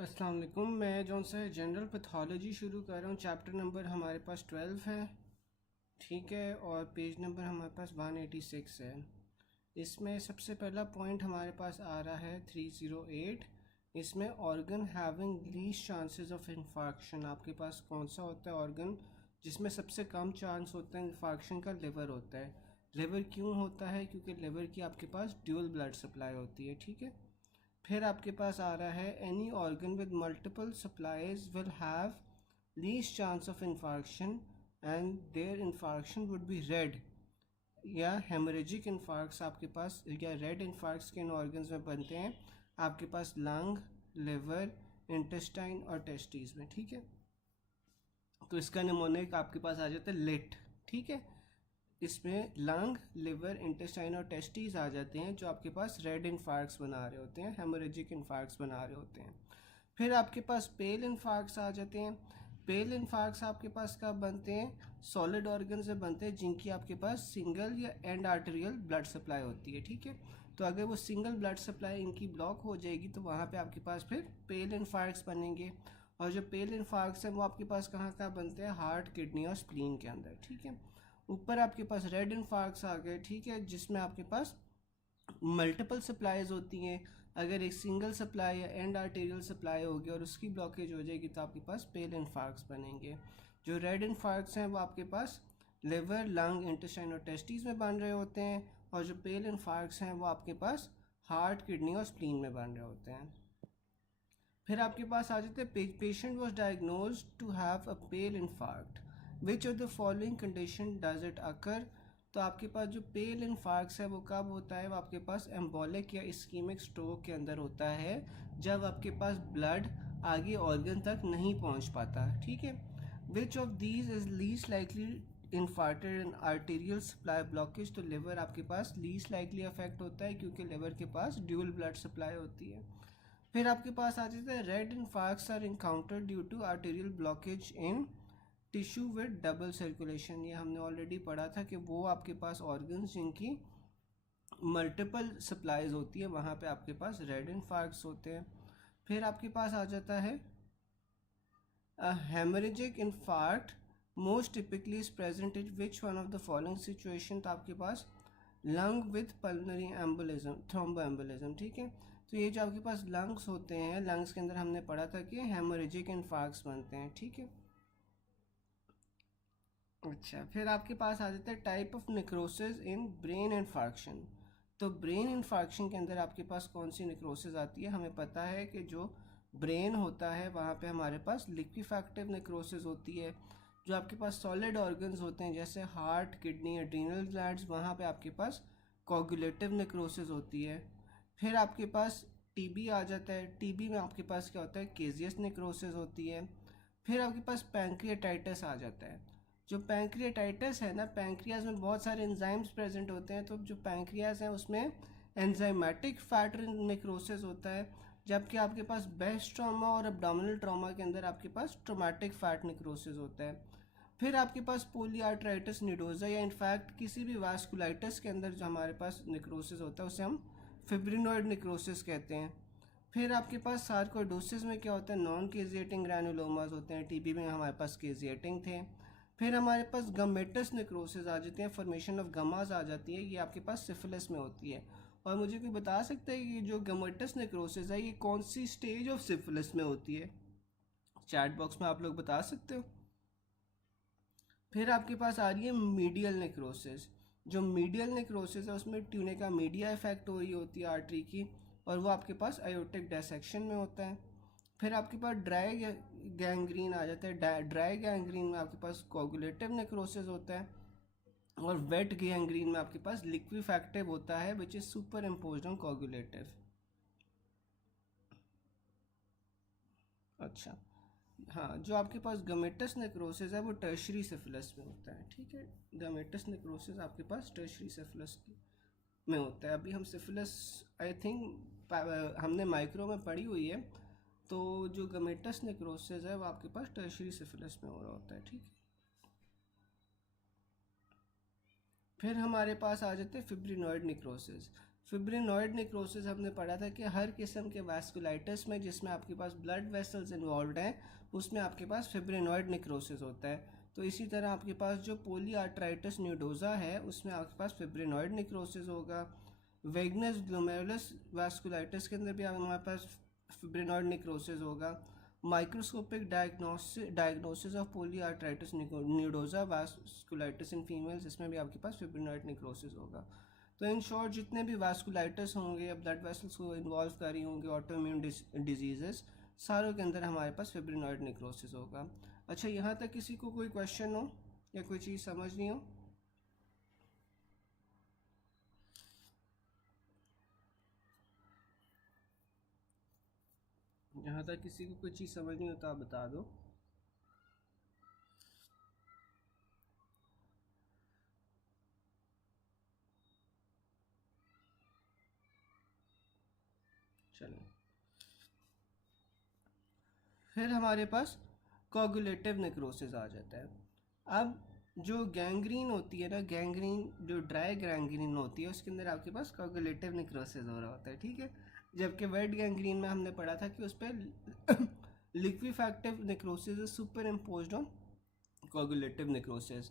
अस्सलाम वालेकुम। मैं जौन सा जनरल पैथोलॉजी शुरू कर रहा हूँ। चैप्टर नंबर हमारे पास 12 है, ठीक है, और पेज नंबर हमारे पास 186 है। इसमें सबसे पहला पॉइंट हमारे पास आ रहा है 308। इसमें organ having least chances of infarction, आपके पास कौन सा होता है ऑर्गन जिसमें सबसे कम चांस होता है इन्फार्क्शन का? लिवर होता है। लिवर क्यों होता है? क्योंकि लिवर की आपके पास ड्यूअल ब्लड सप्लाई होती है, ठीक है। फिर आपके पास आ रहा है any organ with multiple supplies will have least chance of infarction and their infarction would be red या हेमरेजिक इन्फार्क्स आपके पास या रेड इन्फार्क्स किन ऑर्गन्स में बनते हैं? आपके पास लंग, लिवर, इंटेस्टाइन और टेस्टिस में, ठीक है। तो इसका निमोनिक आपके पास आ जाता है लिट, ठीक है। इसमें लंग, लिवर, इंटेस्टाइन और टेस्टिस आ जाते हैं जो आपके पास रेड इन्फार्क्स बना रहे होते हैं, हेमोरेजिक इन्फार्क्स बना रहे होते हैं। फिर आपके पास पेल इन्फार्क्स आ जाते हैं। पेल इन्फार्क्स आपके पास कब बनते हैं? सॉलिड ऑर्गन से बनते हैं जिनकी आपके पास सिंगल या एंड आर्टेरियल ब्लड सप्लाई होती है, ठीक है। तो अगर वो सिंगल ब्लड सप्लाई इनकी ब्लॉक हो जाएगी तो वहाँ पे आपके पास फिर पेल इन्फार्क्स बनेंगे। और जो पेल इन्फार्क्स हैं वो आपके पास कहाँ कहाँ बनते हैं? हार्ट, किडनी और स्प्लीन के अंदर, ठीक है। ऊपर आपके पास रेड इन्फार्क्स आ गए, ठीक है, जिसमें आपके पास मल्टीपल सप्लाईज होती हैं। अगर एक सिंगल सप्लाई या एंड आर्टेरियल सप्लाई होगी और उसकी ब्लॉकेज हो जाएगी तो आपके पास पेल इन्फार्क्स बनेंगे। जो रेड इन्फार्क्स हैं वो आपके पास लिवर, लंग, इंटेस्टाइन और टेस्टिस में बन रहे होते हैं, और जो पेल इन्फार्क्स हैं वो आपके पास हार्ट, किडनी और स्प्लीन में बन रहे होते हैं। फिर आपके पास आ जाते हैं patient was diagnose to have a pale infarct, which of the following condition does it occur? तो आपके पास जो पेल इन्फार्क्स है वो कब होता है? वो आपके पास एम्बोलिक या इस्कीमिक स्ट्रोक के अंदर होता है, जब आपके पास ब्लड आगे ऑर्गन तक नहीं पहुंच पाता, ठीक है। Which of these is least likely infarcted in arterial supply blockage? तो लिवर आपके पास लीस्ट लाइकली अफेक्ट होता है क्योंकि लिवर के पास ड्यूअल ब्लड सप्लाई होती है। फिर आपके पास आ जाता है red infarcts are encountered due to arterial blockage in tissue with double circulation. ये हमने ऑलरेडी पढ़ा था कि वो आपके पास ऑर्गन्स जिनकी मल्टीपल सप्लाईज होती है वहाँ पे आपके पास रेड इन्फार्क्ट्स होते हैं। फिर आपके पास आ जाता है haemorrhagic infarct most typically is present in which one of the following situation? तो आपके पास lung with pulmonary embolism, thromboembolism, ठीक है। तो ये जो आपके पास लंग्स होते हैं, लंग्स के अंदर हमने पढ़ा था कि हेमोरेजिक इन्फार्क्ट्स बनते हैं, ठीक है। अच्छा, फिर आपके पास आ जाता है type of necrosis in brain infarction. तो ब्रेन इन्फार्क्शन के अंदर आपके पास कौन सी नेक्रोसिस आती है? हमें पता है कि जो ब्रेन होता है वहाँ पे हमारे पास लिक्विफैक्टिव नेक्रोसिस होती है। जो आपके पास सॉलिड ऑर्गन्स होते हैं जैसे हार्ट, किडनी, एड्रीनल ग्लैंड्स, वहाँ पे आपके पास कोगुलेटिव नेक्रोसिस होती है। फिर आपके पास टीबी आ जाता है। टीबी में आपके पास क्या होता है? केजियस नेक्रोसिस होती है। फिर आपके पास पैंक्रियाटाइटिस आ जाता है। जो पैंक्रियाटाइटिस है ना, पैंक्रियाज में बहुत सारे एंजाइम्स प्रेजेंट होते हैं, तो जो पैंक्रियाज है उसमें एंजाइमेटिक फैट नेक्रोसिस होता है, जबकि आपके पास ब्रेस्ट ट्रॉमा और एब्डोमिनल ट्रॉमा के अंदर आपके पास ट्रोमेटिक फैट नेक्रोसिस होता है। फिर आपके पास पोलियार्ट्राइटिस निडोजा या इनफैक्ट किसी भी वास्कुलाइटिस के अंदर जो हमारे पास नेक्रोसिस होता है उसे हम फिब्रिनोइड नेक्रोसिस कहते हैं। फिर आपके पास सार्कोइडोसिस में क्या होता है? नॉन केजिएटिंग ग्रैनुलोमास होते हैं। टीबी में हमारे पास केजिएटिंग थे। फिर हमारे पास गमेटस नेक्रोसिस आ जाती है, फॉर्मेशन ऑफ गमास आ जाती है, ये आपके पास सिफिलिस में होती है। और मुझे कोई बता सकता है कि जो गमेटस नेक्रोसिस है ये कौन सी स्टेज ऑफ सिफिलिस में होती है? चैट बॉक्स में आप लोग बता सकते हो। फिर आपके पास आ रही है मीडियल नेक्रोसिस। जो मीडियल नेक्रोसिस है उसमें ट्यूनिका मीडिया इफेक्ट हो रही होती है आर्टरी की, और वो आपके पास आयोटिक डायसेक्शन में होता है। फिर आपके पास ड्राई गैंग्रीन आ जाता है। ड्राई गैंग्रीन में आपके पास कोगुलेटिव नेक्रोसिस होता है, और वेट गैंग्रीन में आपके पास लिक्विफैक्टिव होता है which is superimposed on coagulative. अच्छा, हाँ, जो आपके पास गमेटस नेक्रोसिस है वो टर्शरी सिफिलिस में होता है, ठीक है। गमेटस नेक्रोसिस आपके पास टर्शरी सिफिलिस में होता है। अभी हम सिफिलिस आई थिंक हमने माइक्रो में पढ़ी हुई है, तो जो गमेटस नेक्रोसिस है वो आपके पास टर्शरी सिफिलिस में हो रहा होता है, ठीक है। फिर हमारे पास आ जाते हैं फिब्रिनॉइड नेक्रोसिस। फिब्रिनॉइड नेक्रोसिस हमने पढ़ा था कि हर किस्म के वास्कुलाइटिस में जिसमें आपके पास ब्लड वेसल्स इन्वॉल्व हैं उसमें आपके पास फिब्रिनॉइड नेक्रोसिस होता है। तो इसी तरह आपके पास जो पोलीआर्थराइटिस न्यूडोज़ा है उसमें आपके पास फिब्रिनॉइड नेक्रोसिस होगा। वेगनस ग्लोमेरुलस वास्कुलाइटिस के अंदर भी हमारे पास फिब्रिनॉइड नेक्रोसिस होगा। Microscopic diagnosis of polyarteritis nodosa vasculitis in females, इसमें भी आपके पास फिब्रिनॉइड नेक्रोसिस होगा। तो इन शॉर्ट जितने भी वास्कुलाइटिस होंगे या ब्लड वेसल्स को इन्वॉल्व कर रही होंगी ऑटोइम्यून डिजीजेस, सारों के अंदर हमारे पास फिब्रिनॉइड नेक्रोसिस होगा। अच्छा, यहाँ तक किसी को कोई क्वेश्चन हो या कोई चीज़ समझ नहीं हो? यहाँ तक किसी को कोई चीज़ समझ नहीं हो तो आप बता दो। चलो, फिर हमारे पास कोगुलेटिव नेक्रोसिस आ जाता है। अब जो गैंग्रीन होती है ना, गैंग्रीन जो ड्राई गैंग्रीन होती है उसके अंदर आपके पास कोगुलेटिव नेक्रोसिस हो रहा होता है, ठीक है। जबकि वेट गैंग्रीन में हमने पढ़ा था कि उस पर liquefactive necrosis is superimposed on coagulative necrosis.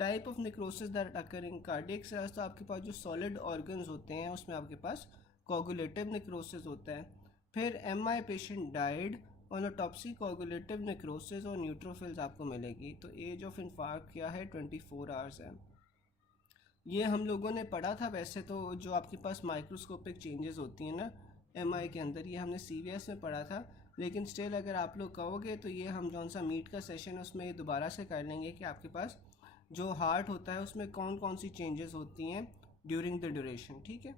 Type of necrosis that occur in cardiac cells, तो आपके पास जो सॉलिड ऑर्गन्स होते हैं उसमें आपके पास कोगुलेटिव नेक्रोसिस होता है। फिर MI patient died on autopsy coagulative necrosis और न्यूट्रोफिल्स आपको मिलेगी। तो एज ऑफ इन्फार्क्ट क्या है, 24 आवर्स है। ये हम लोगों ने पढ़ा था वैसे तो, जो आपके पास माइक्रोस्कोपिक चेंजेस होती हैं ना एमआई के अंदर, ये हमने सीवीएस में पढ़ा था। लेकिन स्टिल अगर आप लोग कहोगे तो ये हम जौन सा मीट का सेशन है उसमें ये दोबारा से कर लेंगे कि आपके पास जो हार्ट होता है उसमें कौन कौन सी चेंजेस होती हैं ड्यूरिंग द ड्यूरेशन, ठीक है।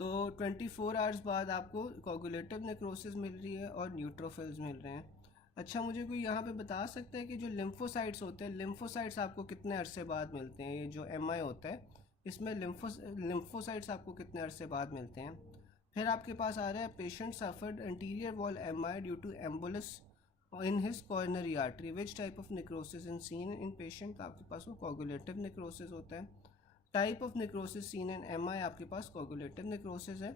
तो 24 आवर्स बाद आपको कोगुलेटिव नेक्रोसिस मिल रही है और न्यूट्रोफिल्स मिल रहे हैं। अच्छा, मुझे कोई यहाँ पे बता सकता है कि जो लिम्फोसाइट्स होते हैं, लिम्फोसाइट्स आपको कितने अरसे बाद मिलते हैं? ये जो एमआई होता है इसमें लिम्फोसाइट्स आपको कितने अरसे बाद मिलते हैं? फिर आपके पास आ रहा है patient suffered anterior wall MI due to embolus in his coronary artery, which type of necrosis in seen in patient? आपके पास वो कोगुलेटिव नेक्रोसिस होता है। Type of necrosis seen in MI, आपके पास कोगुलेटिव नेक्रोसिस है।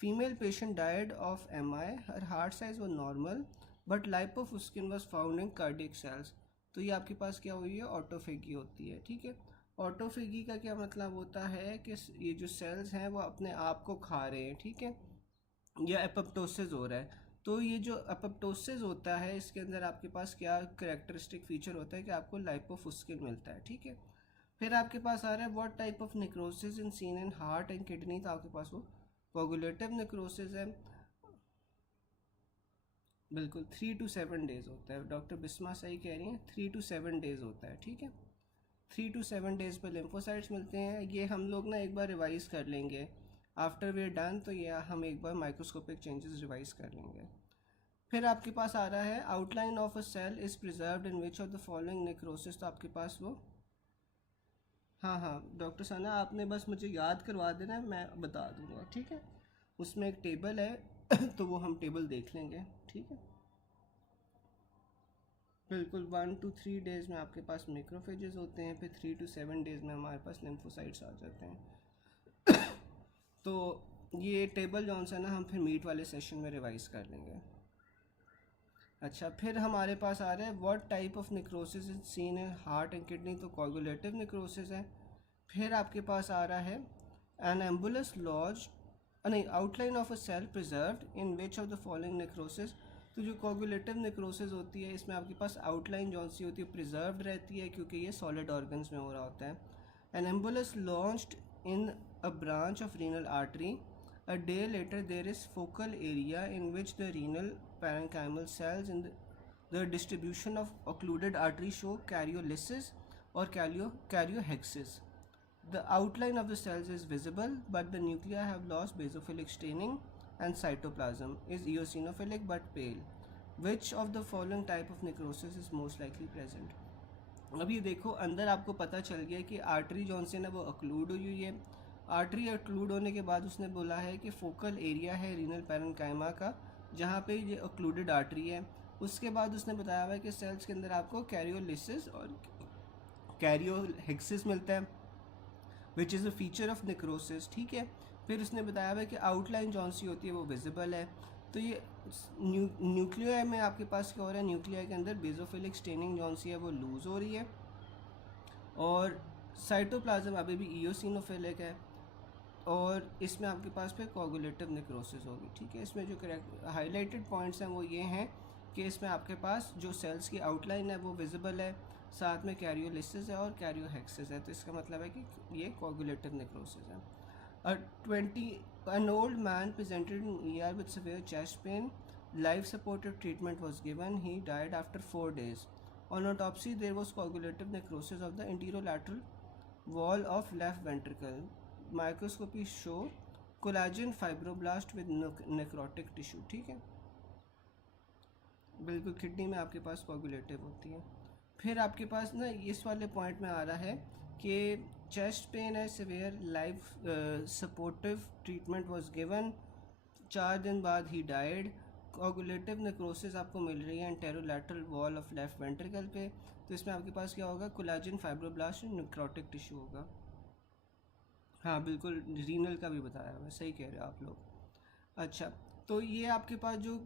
Female patient died of MI, her heart size वो normal but lipofuscin was found in cardiac cells. तो ये आपके पास क्या हुई है, ऑटोफेगी होती है, ठीक है। ऑटोफेगी का क्या मतलब होता है कि ये जो सेल्स हैं वो अपने आप को खा रहे हैं, ठीक है, या एपोप्टोसिस हो रहा है। तो ये जो एपोप्टोसिस होता है इसके अंदर आपके पास क्या करेक्टरिस्टिक फीचर होता है कि आपको लाइपोफुस्किन मिलता है, ठीक है। फिर आपके पास आ रहा है what type of necrosis in seen in heart and kidney, तो आपके पास वो कोगुलेटिव नेक्रोसिस है। बिल्कुल 3 to 7 डेज होता है, डॉक्टर बिस्मा सही कह रही हैं, 3 to 7 डेज होता है, ठीक है। 3 to 7 डेज पर लिम्फोसाइट्स मिलते हैं। ये हम लोग ना एक बार रिवाइज़ कर लेंगे आफ्टर वी आर डन, तो ये हम एक बार माइक्रोस्कोपिक चेंजेस रिवाइज़ कर लेंगे। फिर आपके पास आ रहा है outline of a cell is preserved in which of the following necrosis, तो आपके पास वो, हाँ हाँ डॉक्टर सना आपने बस मुझे याद करवा देना है, मैं बता दूंगा, ठीक है। उसमें एक टेबल है तो वो हम टेबल देख लेंगे, ठीक है। बिल्कुल 1 to 3 डेज़ में आपके पास मैक्रोफेजेस होते हैं, फिर 3 to 7 डेज़ में हमारे पास लिम्फोसाइट्स आ जाते हैं। तो ये टेबल जौन सा ना हम फिर मीट वाले सेशन में रिवाइज़ कर लेंगे। अच्छा, फिर हमारे पास आ रहा है what type of necrosis is seen in heart and kidney, तो कोगुलेटिव नेक्रोसिस है। फिर आपके पास आ रहा है एन एम्बुलस लॉज, नहीं, outline of a cell preserved in which of the following necrosis, तो जो कोगुलेटिव नेक्रोसिस होती है इसमें आपके पास आउटलाइन जौन सी होती है प्रिजर्व्ड रहती है क्योंकि ये सॉलिड ऑर्गन्स में हो रहा होता है। An embolus lodged in a branch of renal artery, a day later there is focal area in which the renal parenchymal cells in the distribution of occluded artery show karyolysis or karyohexis. The outline of the cells is visible but the nuclei have lost basophilic staining and cytoplasm is eosinophilic but pale. Which of the following type of necrosis is most likely present? अब ये देखो अंदर आपको पता चल गया कि artery जौन से ना वो अक्लूड हुई है। आर्टरी अक्लूड होने के बाद उसने बोला है कि फोकल एरिया है रीनल पैरेन्काइमा का जहाँ पे ये अक्लूडेड आर्टरी है। उसके बाद उसने बताया हुआ है कि सेल्स के अंदर आपको कैरियोलिसिस और कैरियोहेक्सिस मिलता है which is a feature of necrosis, ठीक है। फिर उसने बताया हुआ कि आउटलाइन जौन सी होती है वो विजिबल है। तो ये न्यूक्लियाई में आपके पास क्या हो रहा है, न्यूक्लियाई के अंदर बेसोफिलिक स्टेनिंग जौन सी है वो लूज़ हो रही है, और साइटोप्लाज्म अभी भी ईओसिनोफिलिक है, और इसमें आपके पास फिर कोगुलेटिव नेक्रोसिस होगी। ठीक है, इसमें जो हाईलाइटेड पॉइंट्स हैं वो ये हैं कि इसमें आपके पास जो सेल्स की आउटलाइन है वो विजिबल है, साथ में कैरियोलिसिस है और कैरियोहेक्सिस है। तो इसका मतलब है कि ये कोगुलेटिव नेक्रोसिस है। An old man presented in ER with severe chest pain. Life supportive treatment was given. He died after 4 days. On autopsy, there was coagulative necrosis of the anterolateral wall of left ventricle. Microscopy show collagen fibroblast with necrotic tissue. ठीक है, बिल्कुल kidney में आपके पास coagulative होती है। फिर आपके पास ना इस वाले पॉइंट में आ रहा है कि चेस्ट पेन है severe, life supportive treatment was given, 4 दिन बाद ही डाइड। कोगुलेटिव नेक्रोसिस आपको मिल रही है एंटेरोलैटरल वॉल ऑफ लेफ्ट वेंट्रिकल पे। तो इसमें आपके पास क्या होगा, कोलाजन फाइब्रोब्लास्ट नेक्रोटिक टिश्यू होगा। हाँ बिल्कुल, रीनल का भी बताया हुआ है, सही कह रहे हो आप लोग। अच्छा, तो ये आपके पास जो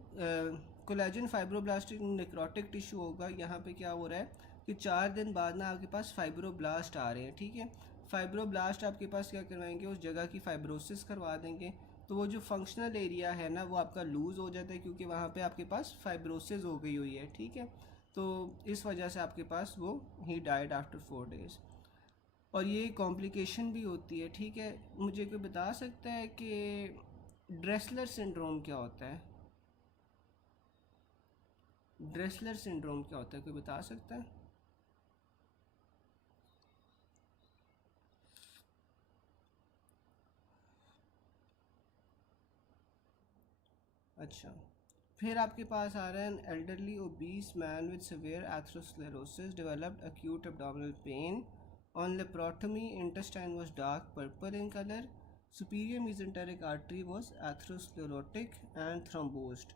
कोलेजन फाइब्रोब्लास्टिक नेक्रोटिक टिश्यू होगा, यहाँ पे क्या हो रहा है कि 4 दिन बाद ना आपके पास फाइब्रोब्लास्ट आ रहे हैं। ठीक है, फाइब्रोब्लास्ट आपके पास क्या करवाएंगे, उस जगह की फाइब्रोसिस करवा देंगे। तो वो जो फंक्शनल एरिया है ना वो आपका लूज़ हो जाता है, क्योंकि वहाँ पे आपके पास फाइब्रोसिस हो गई हुई है। ठीक है, तो इस वजह से आपके पास वो ही डाइड आफ्टर 4 डेज़। और ये कॉम्प्लिकेशन भी होती है। ठीक है, मुझे कोई बता सकता है कि ड्रेसलर सिंड्रोम क्या होता है? ड्रेसलर सिंड्रोम क्या होता है, कोई बता सकता है? अच्छा, फिर आपके पास आ रहा है, an elderly obese man with severe atherosclerosis developed acute abdominal pain. On laparotomy, intestine was dark purple in color. Superior mesenteric artery was atherosclerotic and thrombosed.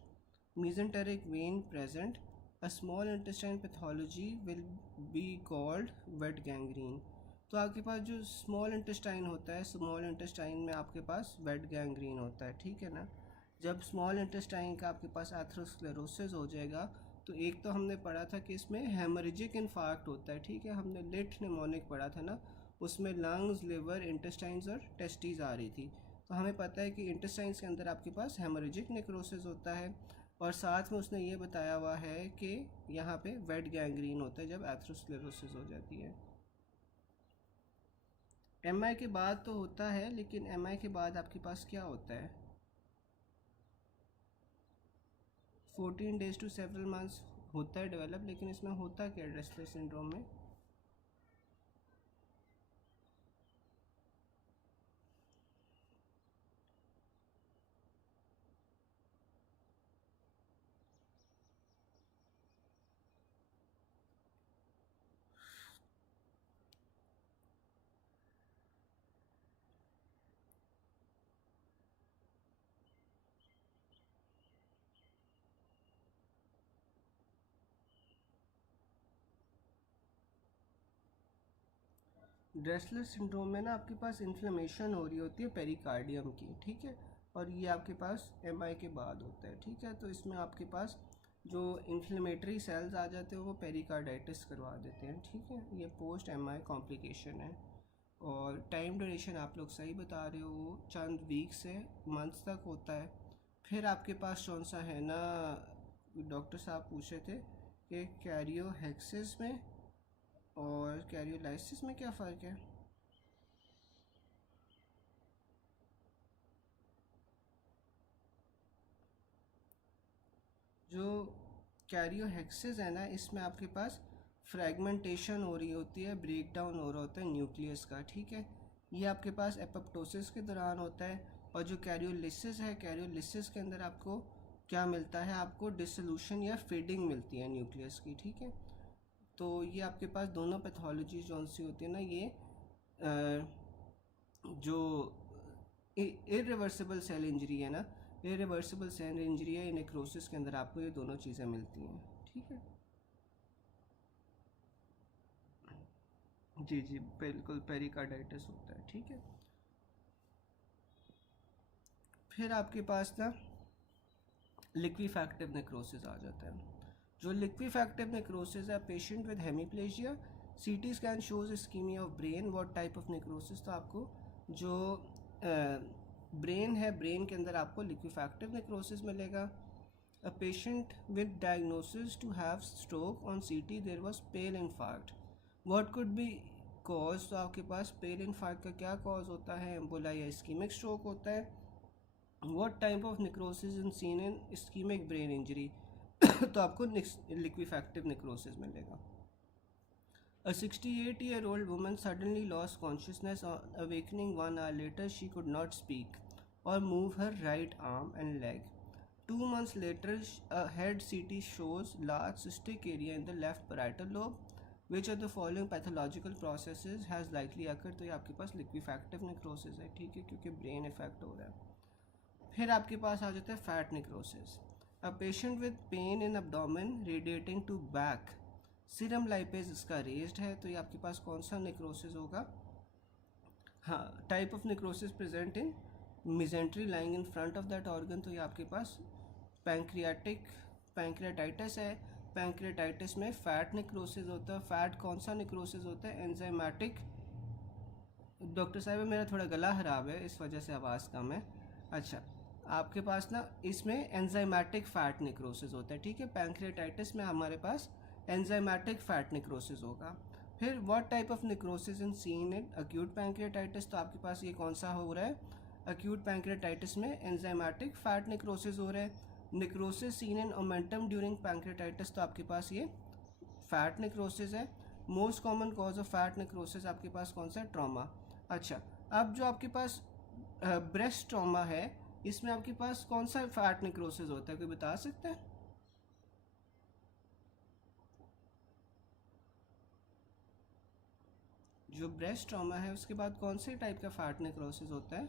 Mesenteric vein present. A small intestine pathology will be called wet gangrene. तो आपके पास जो small intestine होता है, small intestine में आपके पास wait gangrene होता है। ठीक है ना, जब स्मॉल इंटेस्टाइन का आपके पास एथरोस्क्लेरोसिस हो जाएगा, तो एक तो हमने पढ़ा था कि इसमें हेमरेजिक इन्फार्क्ट होता है। ठीक है, हमने लेट निमोनिक पढ़ा था ना, उसमें लंग्स, लिवर, इंटेस्टाइन्स और टेस्टीज आ रही थी। तो हमें पता है कि इंटेस्टाइन्स के अंदर आपके पास हेमरेजिक नेक्रोसिस होता है, और साथ में उसने ये बताया हुआ है कि यहाँ पे वेट गैंग्रीन होता है जब एथरोस्क्लेरोसिस हो जाती है। एमआई के बाद तो होता है, लेकिन एमआई के बाद आपके पास क्या होता है, 14 डेज टू सेवरल मंथ्स होता है डेवलप। लेकिन इसमें होता क्या ड्रेसलर सिंड्रोम में? ड्रेसलर सिंड्रोम में ना आपके पास इन्फ्लेमेशन हो रही होती है पेरिकार्डियम की। ठीक है, और ये आपके पास एमआई के बाद होता है। ठीक है, तो इसमें आपके पास जो इन्फ्लेमेटरी सेल्स आ जाते हैं वो पेरिकार्डाइटिस करवा देते हैं। ठीक है, ये पोस्ट एमआई कॉम्प्लिकेशन है। और टाइम ड्यूरेशन आप लोग सही बता रहे हो, चंद वीक से मंथ्स तक होता है। फिर आपके पास कौन सा है ना, डॉक्टर साहब पूछे थे कि कैरियोहेक्सिस में और कैरियोलाइसिस में क्या फ़र्क है? जो कैरियोहेक्सिस है ना, इसमें आपके पास फ्रेगमेंटेशन हो रही होती है, ब्रेक डाउन हो रहा होता है न्यूक्लियस का। ठीक है, ये आपके पास एपोप्टोसिस के दौरान होता है। और जो कैरियोलिसिस है, कैरियोलिसिस के अंदर आपको क्या मिलता है, आपको डिसोल्यूशन या फीडिंग मिलती है न्यूक्लियस की। ठीक है, तो ये आपके पास दोनों पैथोलॉजी जौन सी होती है ना, ये जो इरिवर्सिबल सेल इंजरी है ना, इरिवर्सिबल सेल इंजरी है, नेक्रोसिस के अंदर आपको ये दोनों चीज़ें मिलती हैं। ठीक है, जी जी बिल्कुल, पेरिकार्डाइटिस होता है। ठीक है, फिर आपके पास ना लिक्विफैक्टिव नेक्रोसिस आ जाता है। जो लिक्विफैक्टिव नेक्रोसिस है, patient with hemiplegia, CT scan shows ischaemia of brain. What type of necrosis? तो आपको जो ब्रेन है, ब्रेन के अंदर आपको लिक्विफैक्टिव नेक्रोसिस मिलेगा। A patient with diagnosis to have stroke on CT there was pale infarct. What could be cause? तो आपके पास पेल इनफार्क्ट का क्या कॉज होता है? एम्बोला या इस्कीमिक स्ट्रोक होता है। What type of necrosis in seen in ischaemic brain injury? तो आपको लिक्विफैक्टिव नेक्रोसिस मिलेगा। A 68-year-old woman suddenly lost consciousness. On awakening 1 hour later, she could not speak or move her right arm and leg. 2 months later, a head CT shows large cystic area in the left parietal lobe. Which of the following pathological processes has likely occurred? तो ये आपके पास liquefactive necrosis है, ठीक है, क्योंकि brain effect हो रहा है। फिर आपके पास आ जाता है fat necrosis. A patient with pain in abdomen radiating to back, serum lipase इसका रेज्ड है। तो ये आपके पास कौन सा नेक्रोसिस होगा? हाँ, type of necrosis present in mesentery lying in front of that organ. तो ये आपके पास पैंक्रियाटाइटिस है। पैंक्रियाटाइटिस में फैट नेक्रोसिस होता है। फैट कौन सा नेक्रोसिस होता है? एंजाइमेटिक। डॉक्टर साहब मेरा थोड़ा गला खराब है, इस वजह से आवाज़ कम है। अच्छा, आपके पास ना इसमें एंजाइमेटिक फैट नेक्रोसिस होता है, ठीक है। पैंक्रियाटाइटिस में हमारे पास एंजाइमेटिक फैट नेक्रोसिस होगा। फिर what type of necrosis in seen in acute pancreatitis? तो आपके पास ये कौन सा हो रहा है? एक्यूट पैंक्रियाटाइटिस में एंजाइमेटिक फैट नेक्रोसिस हो रहा है। नेक्रोसिस सीन इन ओमेंटम ड्यूरिंग पैंक्रियाटाइटिस, तो आपके पास ये फैट नेक्रोसिस है। Most common cause of fat necrosis आपके पास कौन सा है? ट्रॉमा। अच्छा, अब जो आपके पास ब्रेस्ट ट्रॉमा है, इसमें आपके पास कौन सा फैट नेक्रोसिस होता है? कोई बता सकता है? जो ब्रेस्ट ट्रॉमा है उसके बाद कौन से टाइप का फैट नेक्रोसिस होता है?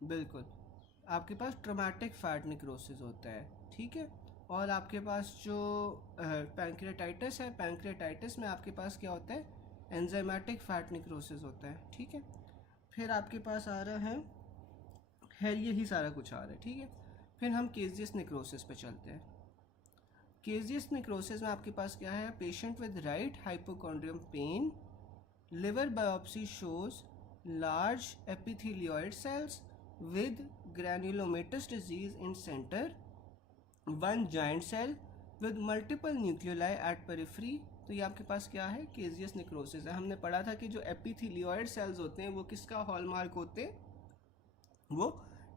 बिल्कुल, आपके पास ट्रोमेटिक फैट नेक्रोसिस होता है, ठीक है। और आपके पास जो पैंक्रियाटाइटिस है, पैंक्रियाटाइटिस में आपके पास क्या होता है? एंजाइमेटिक फैट नेक्रोसिस होता है, ठीक है। फिर आपके पास आ रहा है यही सारा कुछ आ रहा है, ठीक है। फिर हम केजियस नेक्रोसिस पे चलते हैं। केजियस नेक्रोसिस में आपके पास क्या है? Patient with right hypochondrium pain, liver biopsy shows large epithelioid cells with granulomatous disease in center, one giant cell with multiple nuclei at periphery। तो ये आपके पास क्या है? केजियस नेक्रोसिस है। हमने पढ़ा था कि जो एपिथेलियोइड सेल्स होते हैं वो किसका हॉलमार्क होते हैं? वो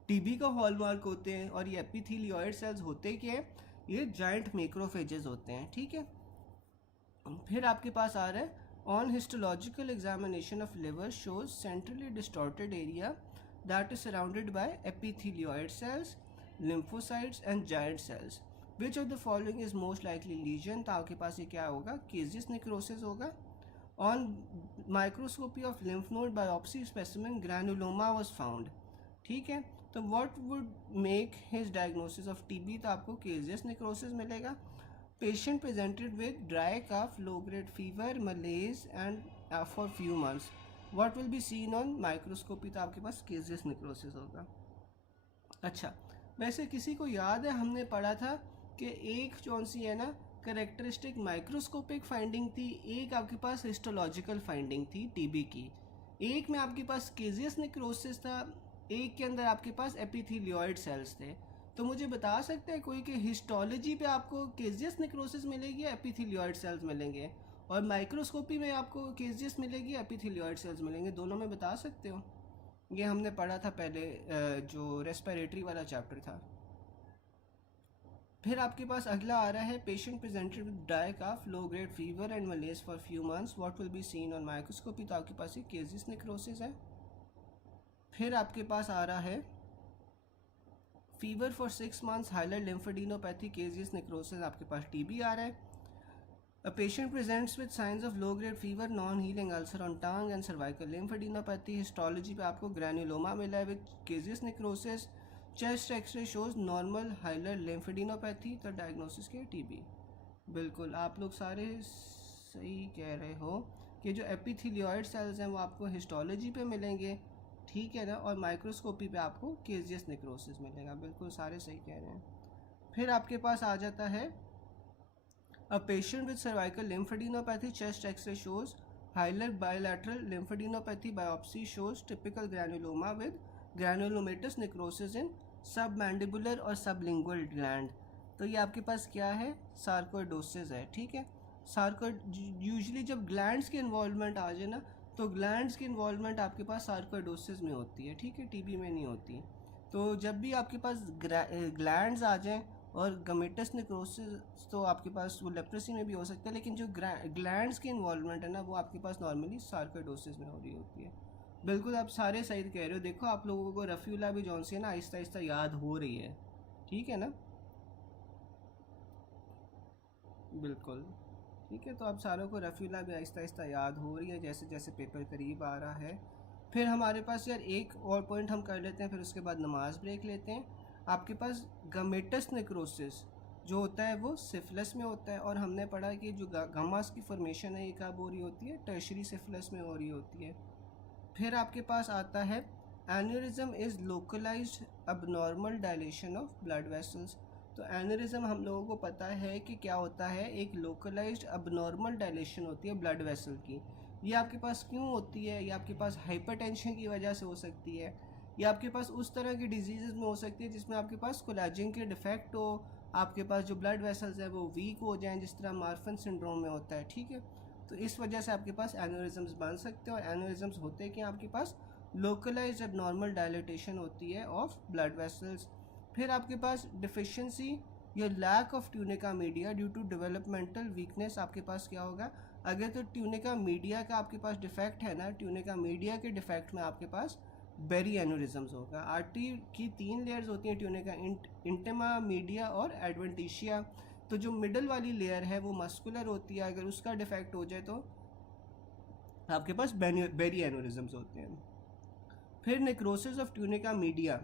टीबी का हॉलमार्क होते हैं। और ये एपिथेलियोइड सेल्स होते क्या है? ये जाइंट मैक्रोफेजेस होते हैं, ठीक है। फिर आपके पास आ रहा है on histological examination of liver shows centrally distorted area that is surrounded by epithelioid cells, lymphocytes and giant cells. Which of the following is most likely lesion? तो आपके पास ये क्या होगा? केजियस नेक्रोसिस होगा। On microscopy of lymph node biopsy specimen granuloma was found, ठीक है। तो what would make his diagnosis of TB? तो आपको केजियस नेक्रोसिस मिलेगा। Patient presented with dry cough, low grade fever, malaise and for few months. What will be seen on microscopy? तो आपके पास caseous necrosis होगा। अच्छा, वैसे किसी को याद है हमने पढ़ा था कि एक कौन सी है ना करेक्टरिस्टिक माइक्रोस्कोपिक फाइंडिंग थी, एक आपके पास हिस्टोलॉजिकल फाइंडिंग थी टीबी की। एक में आपके पास केजियस नेक्रोसिस था, एक के अंदर आपके पास एपिथेलियोइड सेल्स थे। तो मुझे बता सकते हैं कोई कि हिस्टोलॉजी पे आपको केजियस नेक्रोसिस मिलेगी या एपिथेलियोइड सेल्स मिलेंगे, और माइक्रोस्कोपी में आपको केजियस मिलेगी, एपिथेलियोइड सेल्स मिलेंगे? दोनों में बता सकते हो? ये हमने पढ़ा था पहले जो रेस्पिरेटरी वाला चैप्टर था। फिर आपके पास अगला आ रहा है patient presented with dry cough, low grade fever and malaise for few months, what will be seen on microscopy? तो आपके पास ये केजियस नेक्रोसिस है। फिर आपके पास आ रहा है fever for 6 months, hilar lymphadenopathy, caseous necrosis, आपके पास टीबी आ रहा है। A patient presents with signs of low-grade fever, non-healing ulcer on tongue and cervical lymphadenopathy. Histology पे आपको ग्रैन्युलोमा मिला है with caseous necrosis. Chest x ray shows normal hilar lymphadenopathy, तो diagnosis के टीबी। बिल्कुल आप लोग सारे सही कह रहे हो कि जो एपिथेलियोइड सेल्स हैं वो आपको हिस्टोलॉजी पे मिलेंगे, ठीक है ना, और माइक्रोस्कोपी पे आपको केजियस नेक्रोसिस मिलेगा। बिल्कुल सारे सही कह रहे हैं। फिर आपके पास आ जाता है a patient with cervical lymphadenopathy, chest x ray shows hilar bilateral lymphadenopathy, biopsy shows typical granuloma with granulomatous necrosis in submandibular और सबलिंगुअल ग्लैंड। तो ये आपके पास क्या है, सार्कोइडोसिस है, ठीक है। सार्कोइड यूजुअली जब ग्लैंड्स की इन्वॉल्वमेंट आ जाए ना, तो ग्लैंड्स की इन्वॉल्वमेंट आपके पास सार्कोइडोसिस में होती है, ठीक है, टीबी में नहीं होती। तो जब भी आपके पास ग्लैंड्स आ जाएं और गमेटस नेक्रोसिस, तो आपके पास वो लेप्रोसी में भी हो सकता है, लेकिन जो ग्लैंड्स की इन्वॉल्वमेंट है ना वो आपके पास नॉर्मली सार्कोइडोसिस में हो रही होती है। बिल्कुल आप सारे सही कह रहे हो। देखो आप लोगों को रफ़ीउल्लाह भी जौन सी है ना आहिस्ता आहिस्ता याद हो रही है, ठीक है ना। बिल्कुल ठीक है, तो आप सारों को रफ़ीउल्लाह भी आहिस्ता आहिस्ता याद हो रही है जैसे जैसे पेपर करीब आ रहा है। फिर हमारे पास यार एक और पॉइंट हम कर लेते हैं, फिर उसके बाद नमाज ब्रेक लेते हैं। आपके पास गमेटस नेक्रोसिस जो होता है वो सिफिलिस में होता है, और हमने पढ़ा कि जो गमास की फॉर्मेशन है ये कब हो रही होती है, टर्शरी सिफिलिस में हो रही होती है। फिर आपके पास आता है aneurysm is localised abnormal dilatation of blood vessels. तो एन्यूरिज्म हम लोगों को पता है कि क्या होता है, एक लोकलाइज्ड अबनॉर्मल डायलेशन होती है ब्लड वेसल की। ये आपके पास क्यों होती है, ये आपके पास हाइपरटेंशन की वजह से हो सकती है, ये आपके पास उस तरह की डिजीज़ में हो सकती है जिसमें आपके पास कोलेजन के डिफेक्ट हो, आपके पास जो ब्लड वेसल्स है वो वीक हो जाएं, जिस तरह मार्फन सिंड्रोम में होता है, ठीक है। तो इस वजह से आपके पास एन्यूरिज्म्स बन सकते हैं, और एन्यूरिज्म्स होते हैं कि आपके पास लोकलाइज्ड एबनॉर्मल डायलिटेशन होती है ऑफ ब्लड वेसल्स। फिर आपके पास डिफिशिएंसी या lack of tunica media due to developmental weakness, आपके पास क्या होगा, अगर तो ट्यूनिका मीडिया का आपके पास डिफेक्ट है ना, ट्यूनिका मीडिया के डिफेक्ट में आपके पास बेरी एन्यूरिज्म्स होगा। आर्टरी की 3 लेयर्स होती हैं ट्यूनिका, इंटिमा, मीडिया और एडवेंटिशिया। तो जो मिडल वाली लेयर है वो मस्कुलर होती है, अगर उसका डिफेक्ट हो जाए तो आपके पास बेरी एन्यूरिज्म्स होते हैं। फिर नेक्रोसिस ऑफ ट्यूनिका मीडिया,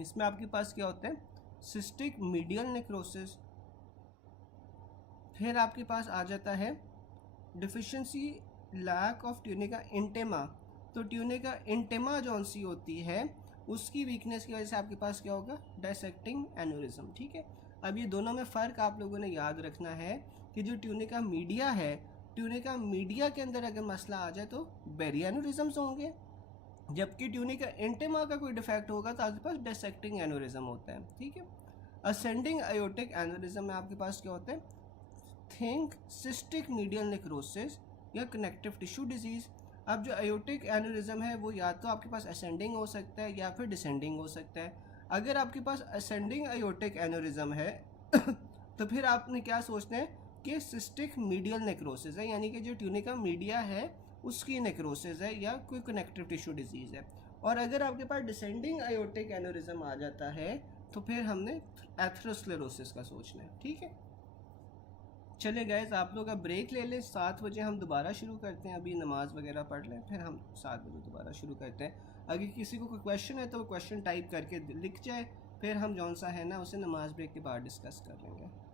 इसमें आपके पास क्या होता है, सिस्टिक मीडियल नेक्रोसिस। फिर आपके पास आ जाता है deficiency lack of tunica intima. तो ट्यूनिका इंटेमा जौन सी होती है उसकी वीकनेस की वजह से आपके पास क्या होगा, डायसेक्टिंग एन्यूरिज्म, ठीक है। अब ये दोनों में फ़र्क आप लोगों ने याद रखना है कि जो ट्यूनिका मीडिया है, ट्यूनिका मीडिया के अंदर अगर मसला आ जाए तो बेरी एन्यूरिज्म्स होंगे, जबकि ट्यूनिका इंटेमा का कोई डिफेक्ट होगा तो आपके पास डायसेक्टिंग एन्यूरिज्म होता है, ठीक है। असेंडिंग आयोटिक एन्यूरिज्म में आपके पास क्या होता है, थिंक सिस्टिक मीडियल नेक्रोसिस या कनेक्टिव टिश्यू डिजीज़। अब जो आयोटिक एन्यूरिज्म है वो या तो आपके पास असेंडिंग हो सकता है या फिर डिसेंडिंग हो सकता है। अगर आपके पास असेंडिंग आयोटिक एन्यूरिज्म है तो फिर आपने क्या सोचना है कि सिस्टिक मीडियल नेक्रोसिस है, यानी कि जो ट्यूनिका मीडिया है उसकी नेक्रोसिस है या कोई कनेक्टिव टिश्यू डिजीज़ है। और अगर आपके पास डिसेंडिंग आयोटिक एन्यूरिज्म आ जाता है तो फिर हमने एथेरोस्क्लेरोसिस का सोचना है, ठीक है। चले गाइस आप लोग अब ब्रेक ले लें, 7 बजे हम दोबारा शुरू करते हैं, अभी नमाज़ वगैरह पढ़ लें, फिर हम 7 बजे दोबारा शुरू करते हैं। अगर किसी को कोई क्वेश्चन है तो वो क्वेश्चन टाइप करके लिख जाए, फिर हम जौन सा है ना उसे नमाज ब्रेक के बाद डिस्कस कर लेंगे।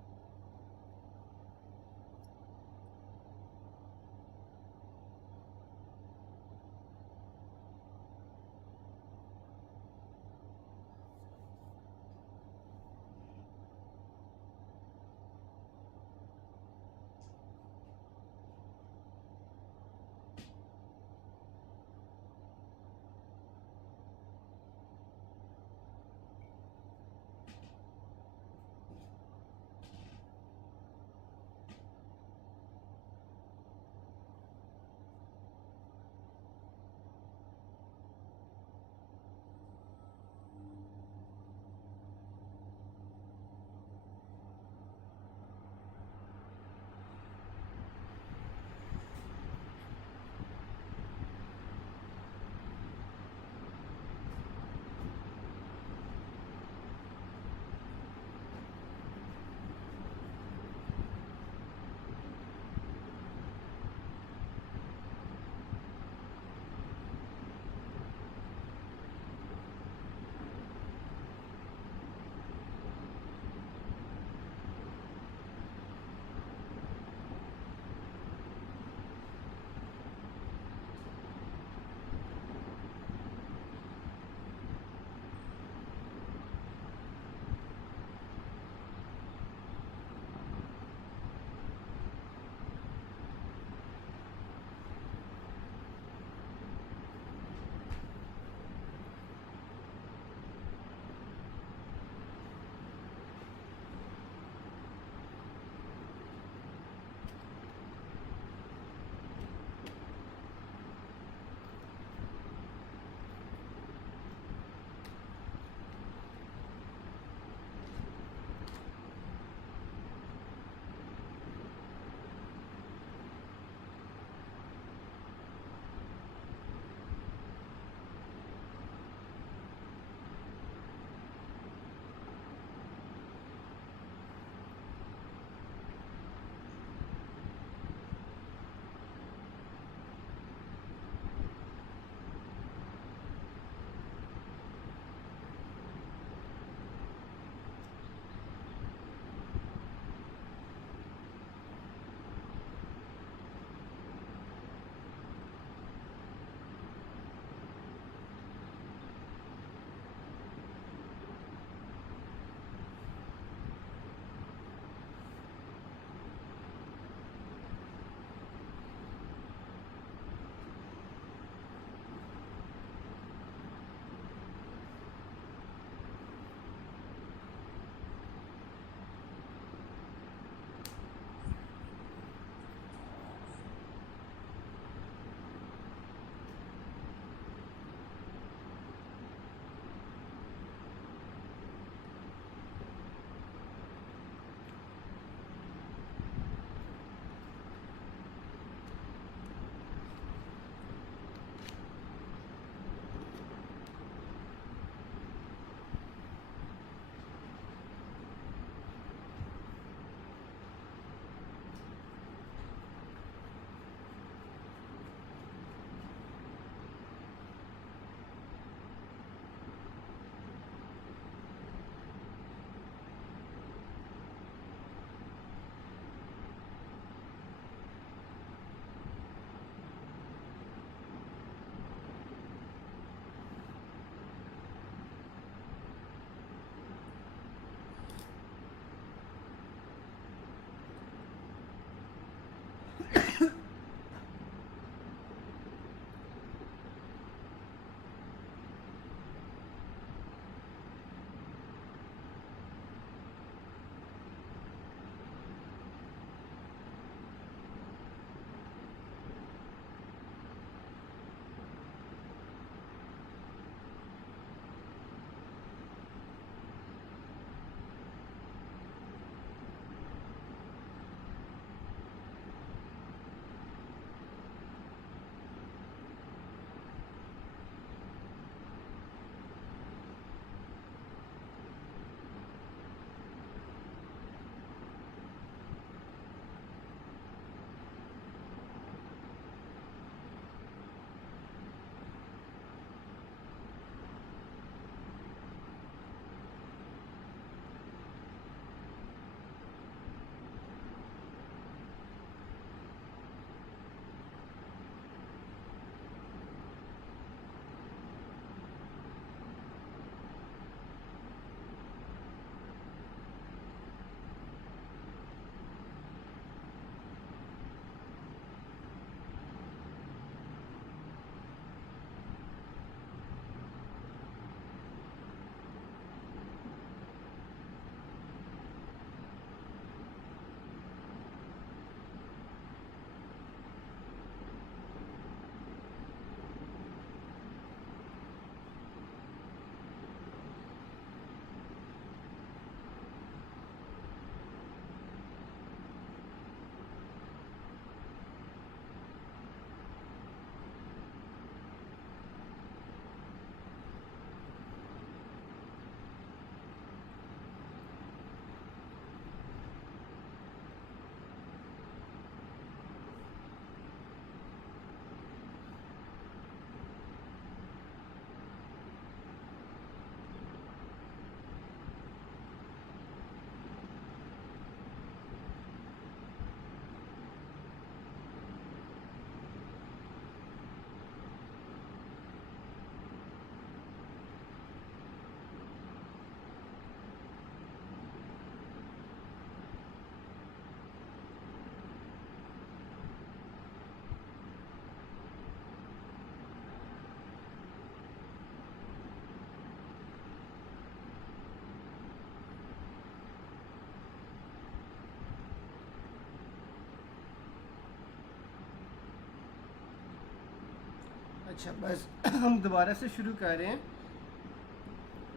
अच्छा बस हम दोबारा से शुरू कर रहे हैं।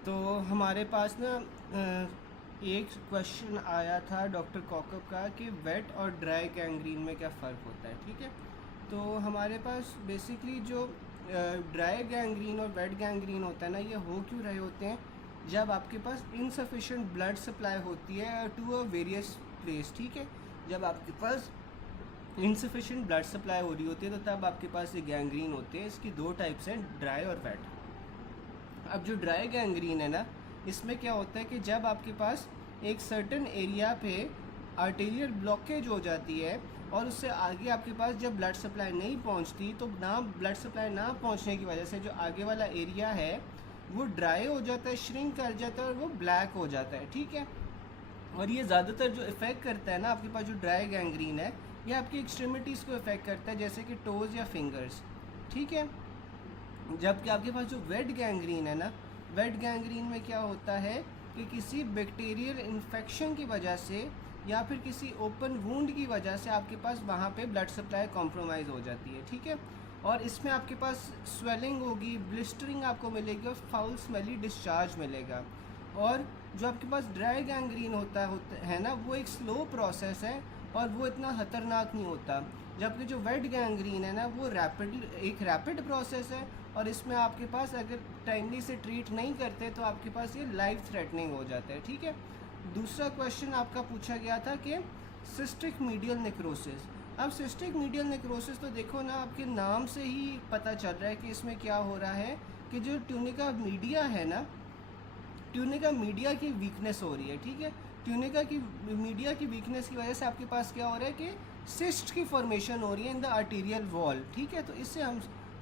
तो हमारे पास ना एक क्वेश्चन आया था डॉक्टर कॉकब का कि वेट और ड्राई गैंग्रीन में क्या फ़र्क होता है। ठीक है, तो हमारे पास बेसिकली जो ड्राई गैंग्रीन और वेट गैंग्रीन होता है ना, ये हो क्यों रहे होते हैं जब आपके पास इनसफिशेंट ब्लड सप्लाई होती है टू अ वेरियस प्लेस। ठीक है, जब आपके पास इनसफिशेंट ब्लड सप्लाई हो रही होती है तो तब आपके पास ये गैंग्रीन होते हैं। इसकी दो टाइप्स हैं, ड्राई और वेट। अब जो ड्राई गैंग्रीन है ना, इसमें क्या होता है कि जब आपके पास एक सर्टेन एरिया पे आर्टेरियल ब्लॉकेज हो जाती है और उससे आगे आपके पास जब ब्लड सप्लाई नहीं पहुंचती, तो ना ब्लड सप्लाई ना पहुंचने की वजह से जो आगे वाला एरिया है वो ड्राई हो जाता है, श्रिंक कर जाता है और वो ब्लैक हो जाता है। ठीक है, और ये ज़्यादातर जो इफ़ेक्ट करता है ना आपके पास जो ड्राई गैंग्रीन है, ये आपकी एक्सट्रीमिटीज़ को इफ़ेक्ट करता है, जैसे कि टोज़ या फिंगर्स। ठीक है, जबकि आपके पास जो वेट गैंग्रीन है ना, वेट गैंग्रीन में क्या होता है कि किसी बैक्टीरियल इन्फेक्शन की वजह से या फिर किसी ओपन वूंड की वजह से आपके पास वहाँ पे ब्लड सप्लाई कॉम्प्रोमाइज़ हो जाती है। ठीक है, और इसमें आपके पास स्वेलिंग होगी, ब्लिस्टरिंग आपको मिलेगी और फाउल स्मेली डिस्चार्ज मिलेगा। और जो आपके पास ड्राई गैंग्रीन होता है ना, वो एक स्लो प्रोसेस है और वो इतना खतरनाक नहीं होता। जबकि जो वेट गैंग्रीन है ना, वो एक रैपिड प्रोसेस है और इसमें आपके पास अगर टाइमली से ट्रीट नहीं करते तो आपके पास ये लाइफ थ्रेटनिंग हो जाता है। ठीक है, दूसरा क्वेश्चन आपका पूछा गया था कि सिस्टिक मीडियल नेक्रोसिस। अब सिस्टिक मीडियल नेक्रोसिस तो देखो ना, आपके नाम से ही पता चल रहा है कि इसमें क्या हो रहा है कि जो ट्यूनिका मीडिया है ना, ट्यूनिका मीडिया की वीकनेस हो रही है। ठीक है, ट्यूनिका की मीडिया की वीकनेस की वजह से आपके पास क्या हो रहा है कि सिस्ट की फॉर्मेशन हो रही है इन द आर्टीरियल वॉल। ठीक है, तो इससे हम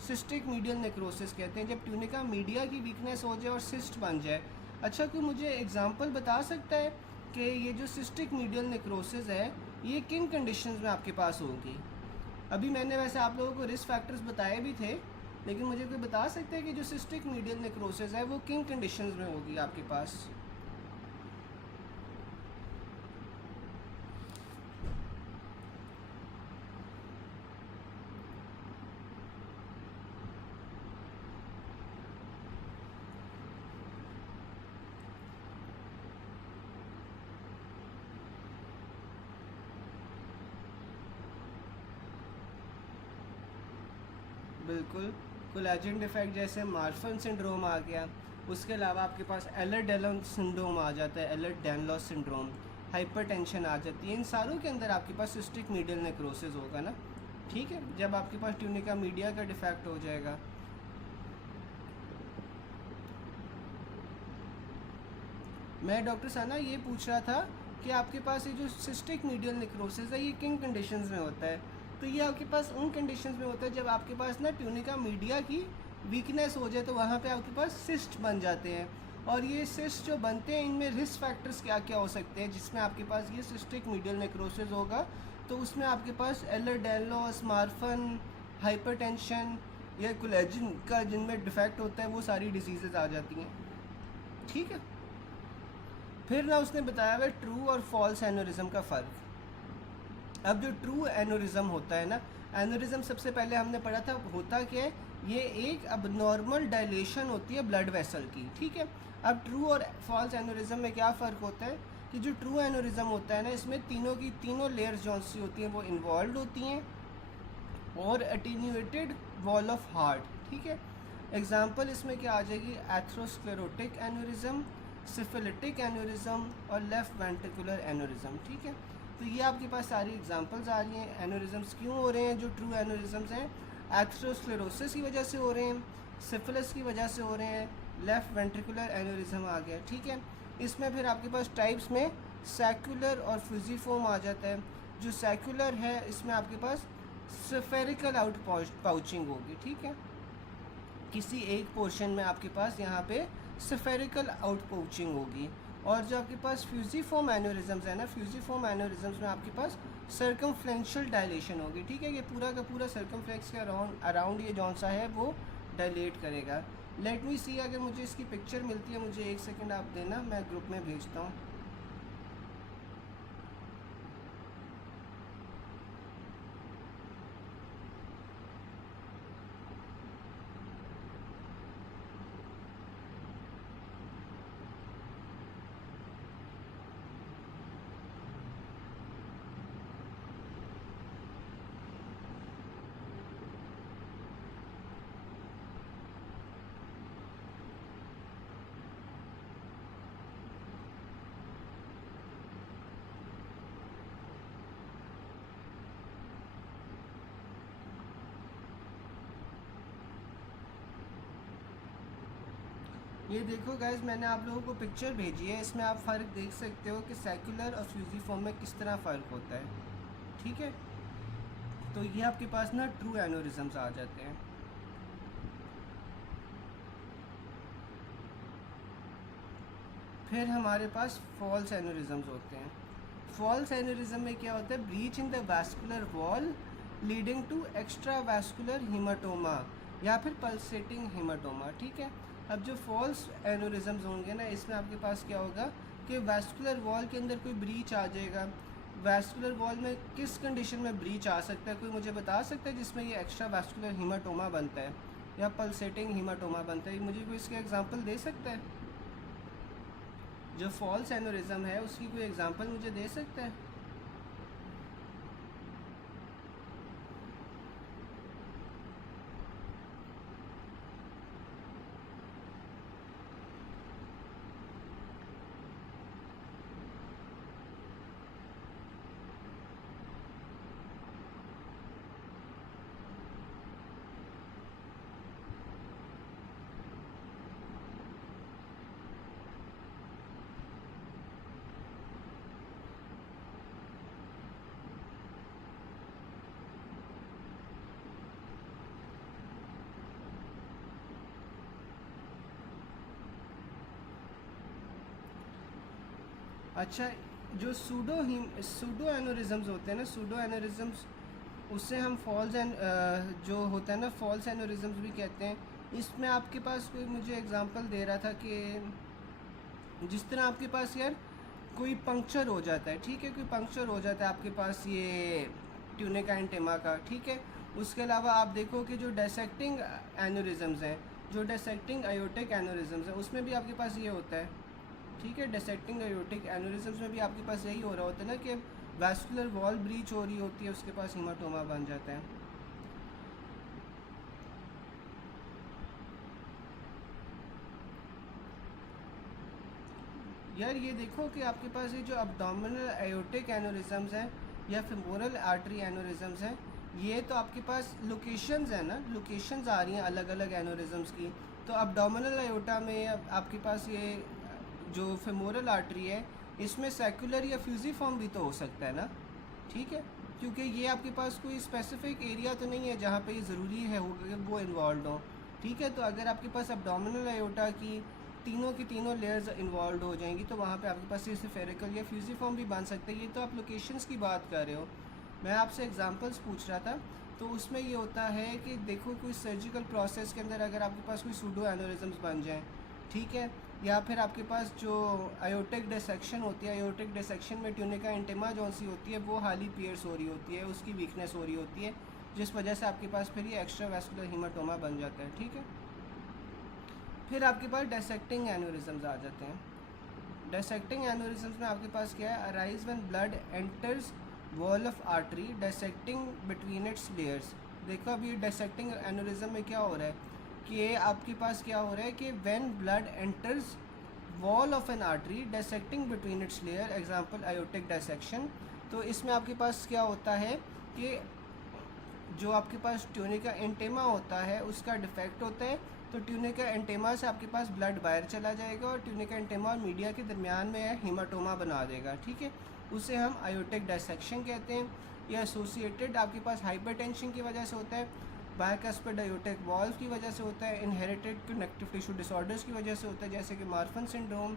सिस्टिक मीडियल नेक्रोसिस कहते हैं, जब ट्यूनिका मीडिया की वीकनेस हो जाए और सिस्ट बन जाए। अच्छा, कोई मुझे एग्जांपल बता सकता है कि ये जो सिस्टिक मीडियल नेक्रोसिस है ये किन कंडीशंस में आपके पास होगी? अभी मैंने वैसे आप लोगों को रिस्क फैक्टर्स बताए भी थे, लेकिन मुझे कोई बता सकता है कि जो सिस्टिक मीडियल नेक्रोसिस है वो किन कंडीशंस में होगी आपके पास? बिल्कुल, कोलेजन डिफेक्ट जैसे मार्फन सिंड्रोम आ गया। उसके अलावा आपके पास एलर्ट-डायलॉन सिंड्रोम आ जाता है, एलर्ट-डायलॉस सिंड्रोम, हाइपरटेंशन आ जाती है। इन सारों के अंदर आपके पास सिस्टिक मीडियल नेक्रोसिस होगा ना। ठीक है, जब आपके पास ट्यूनिका मीडिया का डिफेक्ट हो जाएगा। मैं डॉक्टर साना ये पूछ रहा था कि आपके पास ये जो सिस्टिक मीडियल नेक्रोसिस है ये किन कंडीशंस में होता है? तो ये आपके पास उन कंडीशंस में होता है जब आपके पास ना ट्यूनिका मीडिया की वीकनेस हो जाए, तो वहाँ पे आपके पास सिस्ट बन जाते हैं। और ये सिस्ट जो बनते हैं, इनमें रिस्क फैक्टर्स क्या क्या हो सकते हैं जिसमें आपके पास ये सिस्टिक मीडियल नेक्रोसिस होगा? तो उसमें आपके पास एलर्ट-डायलॉस, मार्फन, हाइपरटेंशन या कोलेजन का जिनमें डिफेक्ट होता है वो सारी डिजीज़ेज आ जाती हैं। ठीक है, फिर ना उसने बताया हुआ ट्रू और फॉल्स एनोरिज्म का फ़र्क। अब जो ट्रू एनोरिज्म होता है ना, एनोरिज्म सबसे पहले हमने पढ़ा था होता क्या है, ये एक अबनॉर्मल डायलेशन होती है ब्लड वेसल की। ठीक है, अब ट्रू और फॉल्स एनोरिज्म में क्या फ़र्क होता है कि जो ट्रू एनोरिज्म होता है ना, इसमें तीनों लेयर्स जो सी होती हैं वो इन्वॉल्व होती हैं और अटेन्यूएटेड वॉल ऑफ हार्ट। ठीक है, एग्जाम्पल इसमें क्या आ जाएगी, एथ्रोस्क्लेरोटिक एनोरिज्म, सिफिलिटिक एनोरिज्म और लेफ्ट वेंट्रिकुलर एनोरिज्म। ठीक है, तो ये आपके पास सारी एग्जांपल्स आ रही हैं। एनोरिज्म्स क्यों हो रहे हैं? जो ट्रू एनोरिज्म्स हैं एथ्रोस्क्लेरोसिस की वजह से हो रहे हैं, सिफिलिस की वजह से हो रहे हैं, लेफ्ट वेंट्रिकुलर एनोरिज्म आ गया। ठीक है, इसमें फिर आपके पास टाइप्स में सैक्युलर और फ्यूजिफॉर्म आ जाता है। जो सैक्युलर है इसमें आपके पास स्फेरिकल आउट पाउचिंग होगी। ठीक है, किसी एक पोर्शन में आपके पास यहाँ पे स्फेरिकल आउट पाउचिंग होगी। और जो आपके पास फ्यूजिफॉर्म एनोरिज्म्स है ना, फ्यूजिफॉर्म एनोरिज्म्स में आपके पास सर्कमफ्लेक्शल डायलेशन होगी। ठीक है, ये पूरा का पूरा सर्कमफ्लेक्स के अराउंड ये जौन सा है वो डायलेट करेगा। लेट मी सी, अगर मुझे इसकी पिक्चर मिलती है, मुझे एक सेकंड आप देना, मैं ग्रुप में भेजता हूँ। ये देखो गाइज, मैंने आप लोगों को पिक्चर भेजी है, इसमें आप फ़र्क देख सकते हो कि सेक्युलर और फ्यूजिफॉर्म में किस तरह फ़र्क होता है। ठीक है, तो ये आपके पास ना ट्रू एनोरिज्म्स आ जाते हैं। फिर हमारे पास फॉल्स एनोरिज्म्स होते हैं। फॉल्स एनोरिज्म में क्या होता है? Breach in the vascular wall leading to extra vascular haematoma या फिर पल्सेटिंग हीमाटोमा। ठीक है, अब जो फॉल्स एनोरिज्म्स होंगे ना, इसमें आपके पास क्या होगा कि वैस्कुलर वॉल के अंदर कोई ब्रीच आ जाएगा। वैस्कुलर वॉल में किस कंडीशन में ब्रीच आ सकता है, कोई मुझे बता सकता है जिसमें ये एक्स्ट्रा वैस्कुलर हीमाटोमा बनता है या पल्सेटिंग हीमाटोमा बनता है? मुझे कोई इसका एग्जांपल दे सकता है? जो फॉल्स एनोरिज्म है उसकी कोई एग्जांपल मुझे दे सकता है? अच्छा, जो सूडो एनोरिज्म्स होते हैं ना, सूडो एनोरिज्म्स, उससे हम फॉल्स एन जो होता है ना फॉल्स एनोरिज्म्स भी कहते हैं। इसमें आपके पास कोई मुझे एग्जांपल दे रहा था कि जिस तरह आपके पास यार कोई पंक्चर हो जाता है, ठीक है, कोई पंक्चर हो जाता है आपके पास ये ट्यूनिका एंटेमा का। ठीक है, उसके अलावा आप देखो कि जो डिसेक्टिंग एनोरिज्म्स हैं, जो डिसेक्टिंग आयोटिक एनोरिज्म्स हैं, उसमें भी आपके पास ये होता है। ठीक है, डिसेक्टिंग आयोटिक एनोरिज्म्स में भी आपके पास यही हो रहा होता है ना कि वैस्कुलर वॉल ब्रीच हो रही होती है, उसके पास हीमाटोमा बन जाता है। यार ये देखो कि आपके पास ये जो अब्डोमिनल आयोटिक एनोरिज्म्स हैं या फेमोरल आर्टरी एनोरिज्म्स हैं, ये तो आपके पास लोकेशंस है ना, लोकेशंस आ रही हैं अलग अलग एनोरिज्म्स की। तो अब्डोमिनल आयोटा में आपके पास ये जो फेमोरल आर्टरी है, इसमें सेक्युलर या फ्यूजिफॉर्म भी तो हो सकता है ना। ठीक है, क्योंकि ये आपके पास कोई स्पेसिफिक एरिया तो नहीं है जहाँ पे ये ज़रूरी है होगा कि वो इन्वॉल्व हो। ठीक है, तो अगर आपके पास अब्डोमिनल आयोटा की तीनों की तीनों लेयर्स इन्वॉल्व हो जाएंगी तो वहाँ पे आपके पास स्फेरिकल या फ्यूजिफॉर्म भी बन सकता है। ये तो आप लोकेशंस की बात कर रहे हो, मैं आपसे एग्जांपल्स पूछ रहा था। तो उसमें ये होता है कि देखो कोई सर्जिकल प्रोसेस के अंदर अगर आपके पास कोई सूडो एनोरिज्म्स बन जाएँ, ठीक है, या फिर आपके पास जो आयोटिक डिसेक्शन होती है, आयोटिक डिसेक्शन में ट्यूनिका एंटेमा जो सी होती है वो हाली पियर्स हो रही होती है, उसकी वीकनेस हो रही होती है, जिस वजह से आपके पास फिर ये एक्स्ट्रा वैस्कुलर हीमाटोमा बन जाता है। ठीक है, फिर आपके पास डिसेक्टिंग एनोरिज्म्स आ जाते हैं। डिसेक्टिंग एनोरिज्म्स में आपके पास क्या है? Arise when blood enters wall of artery dissecting between its layers. देखो अभी डिसेक्टिंग एनोरिज्म में क्या हो रहा है कि आपके पास क्या हो रहा है कि when blood enters wall of N artery dissecting between its layer, example aortic dissection. तो इसमें आपके पास क्या होता है कि जो आपके पास ट्यूनिका एंटेमा होता है उसका डिफेक्ट होता है, तो ट्यूनिका एंटेमा से आपके पास ब्लड बाहर चला जाएगा और ट्यूनिका एंटेमा और मीडिया के दरमियान में हीमाटोमा बना देगा। ठीक है, उसे हम आयोटिक डिसेक्शन कहते हैं। यह एसोसिएटेड आपके पास हाइपरटेंशन की वजह से होता है, बायकास्पिड आयोटिक वॉल्व की वजह से होता है, इनहेरिटेड कनेक्टिव टिश्यू डिसऑर्डर्स की वजह से होता है जैसे कि Marfan syndrome.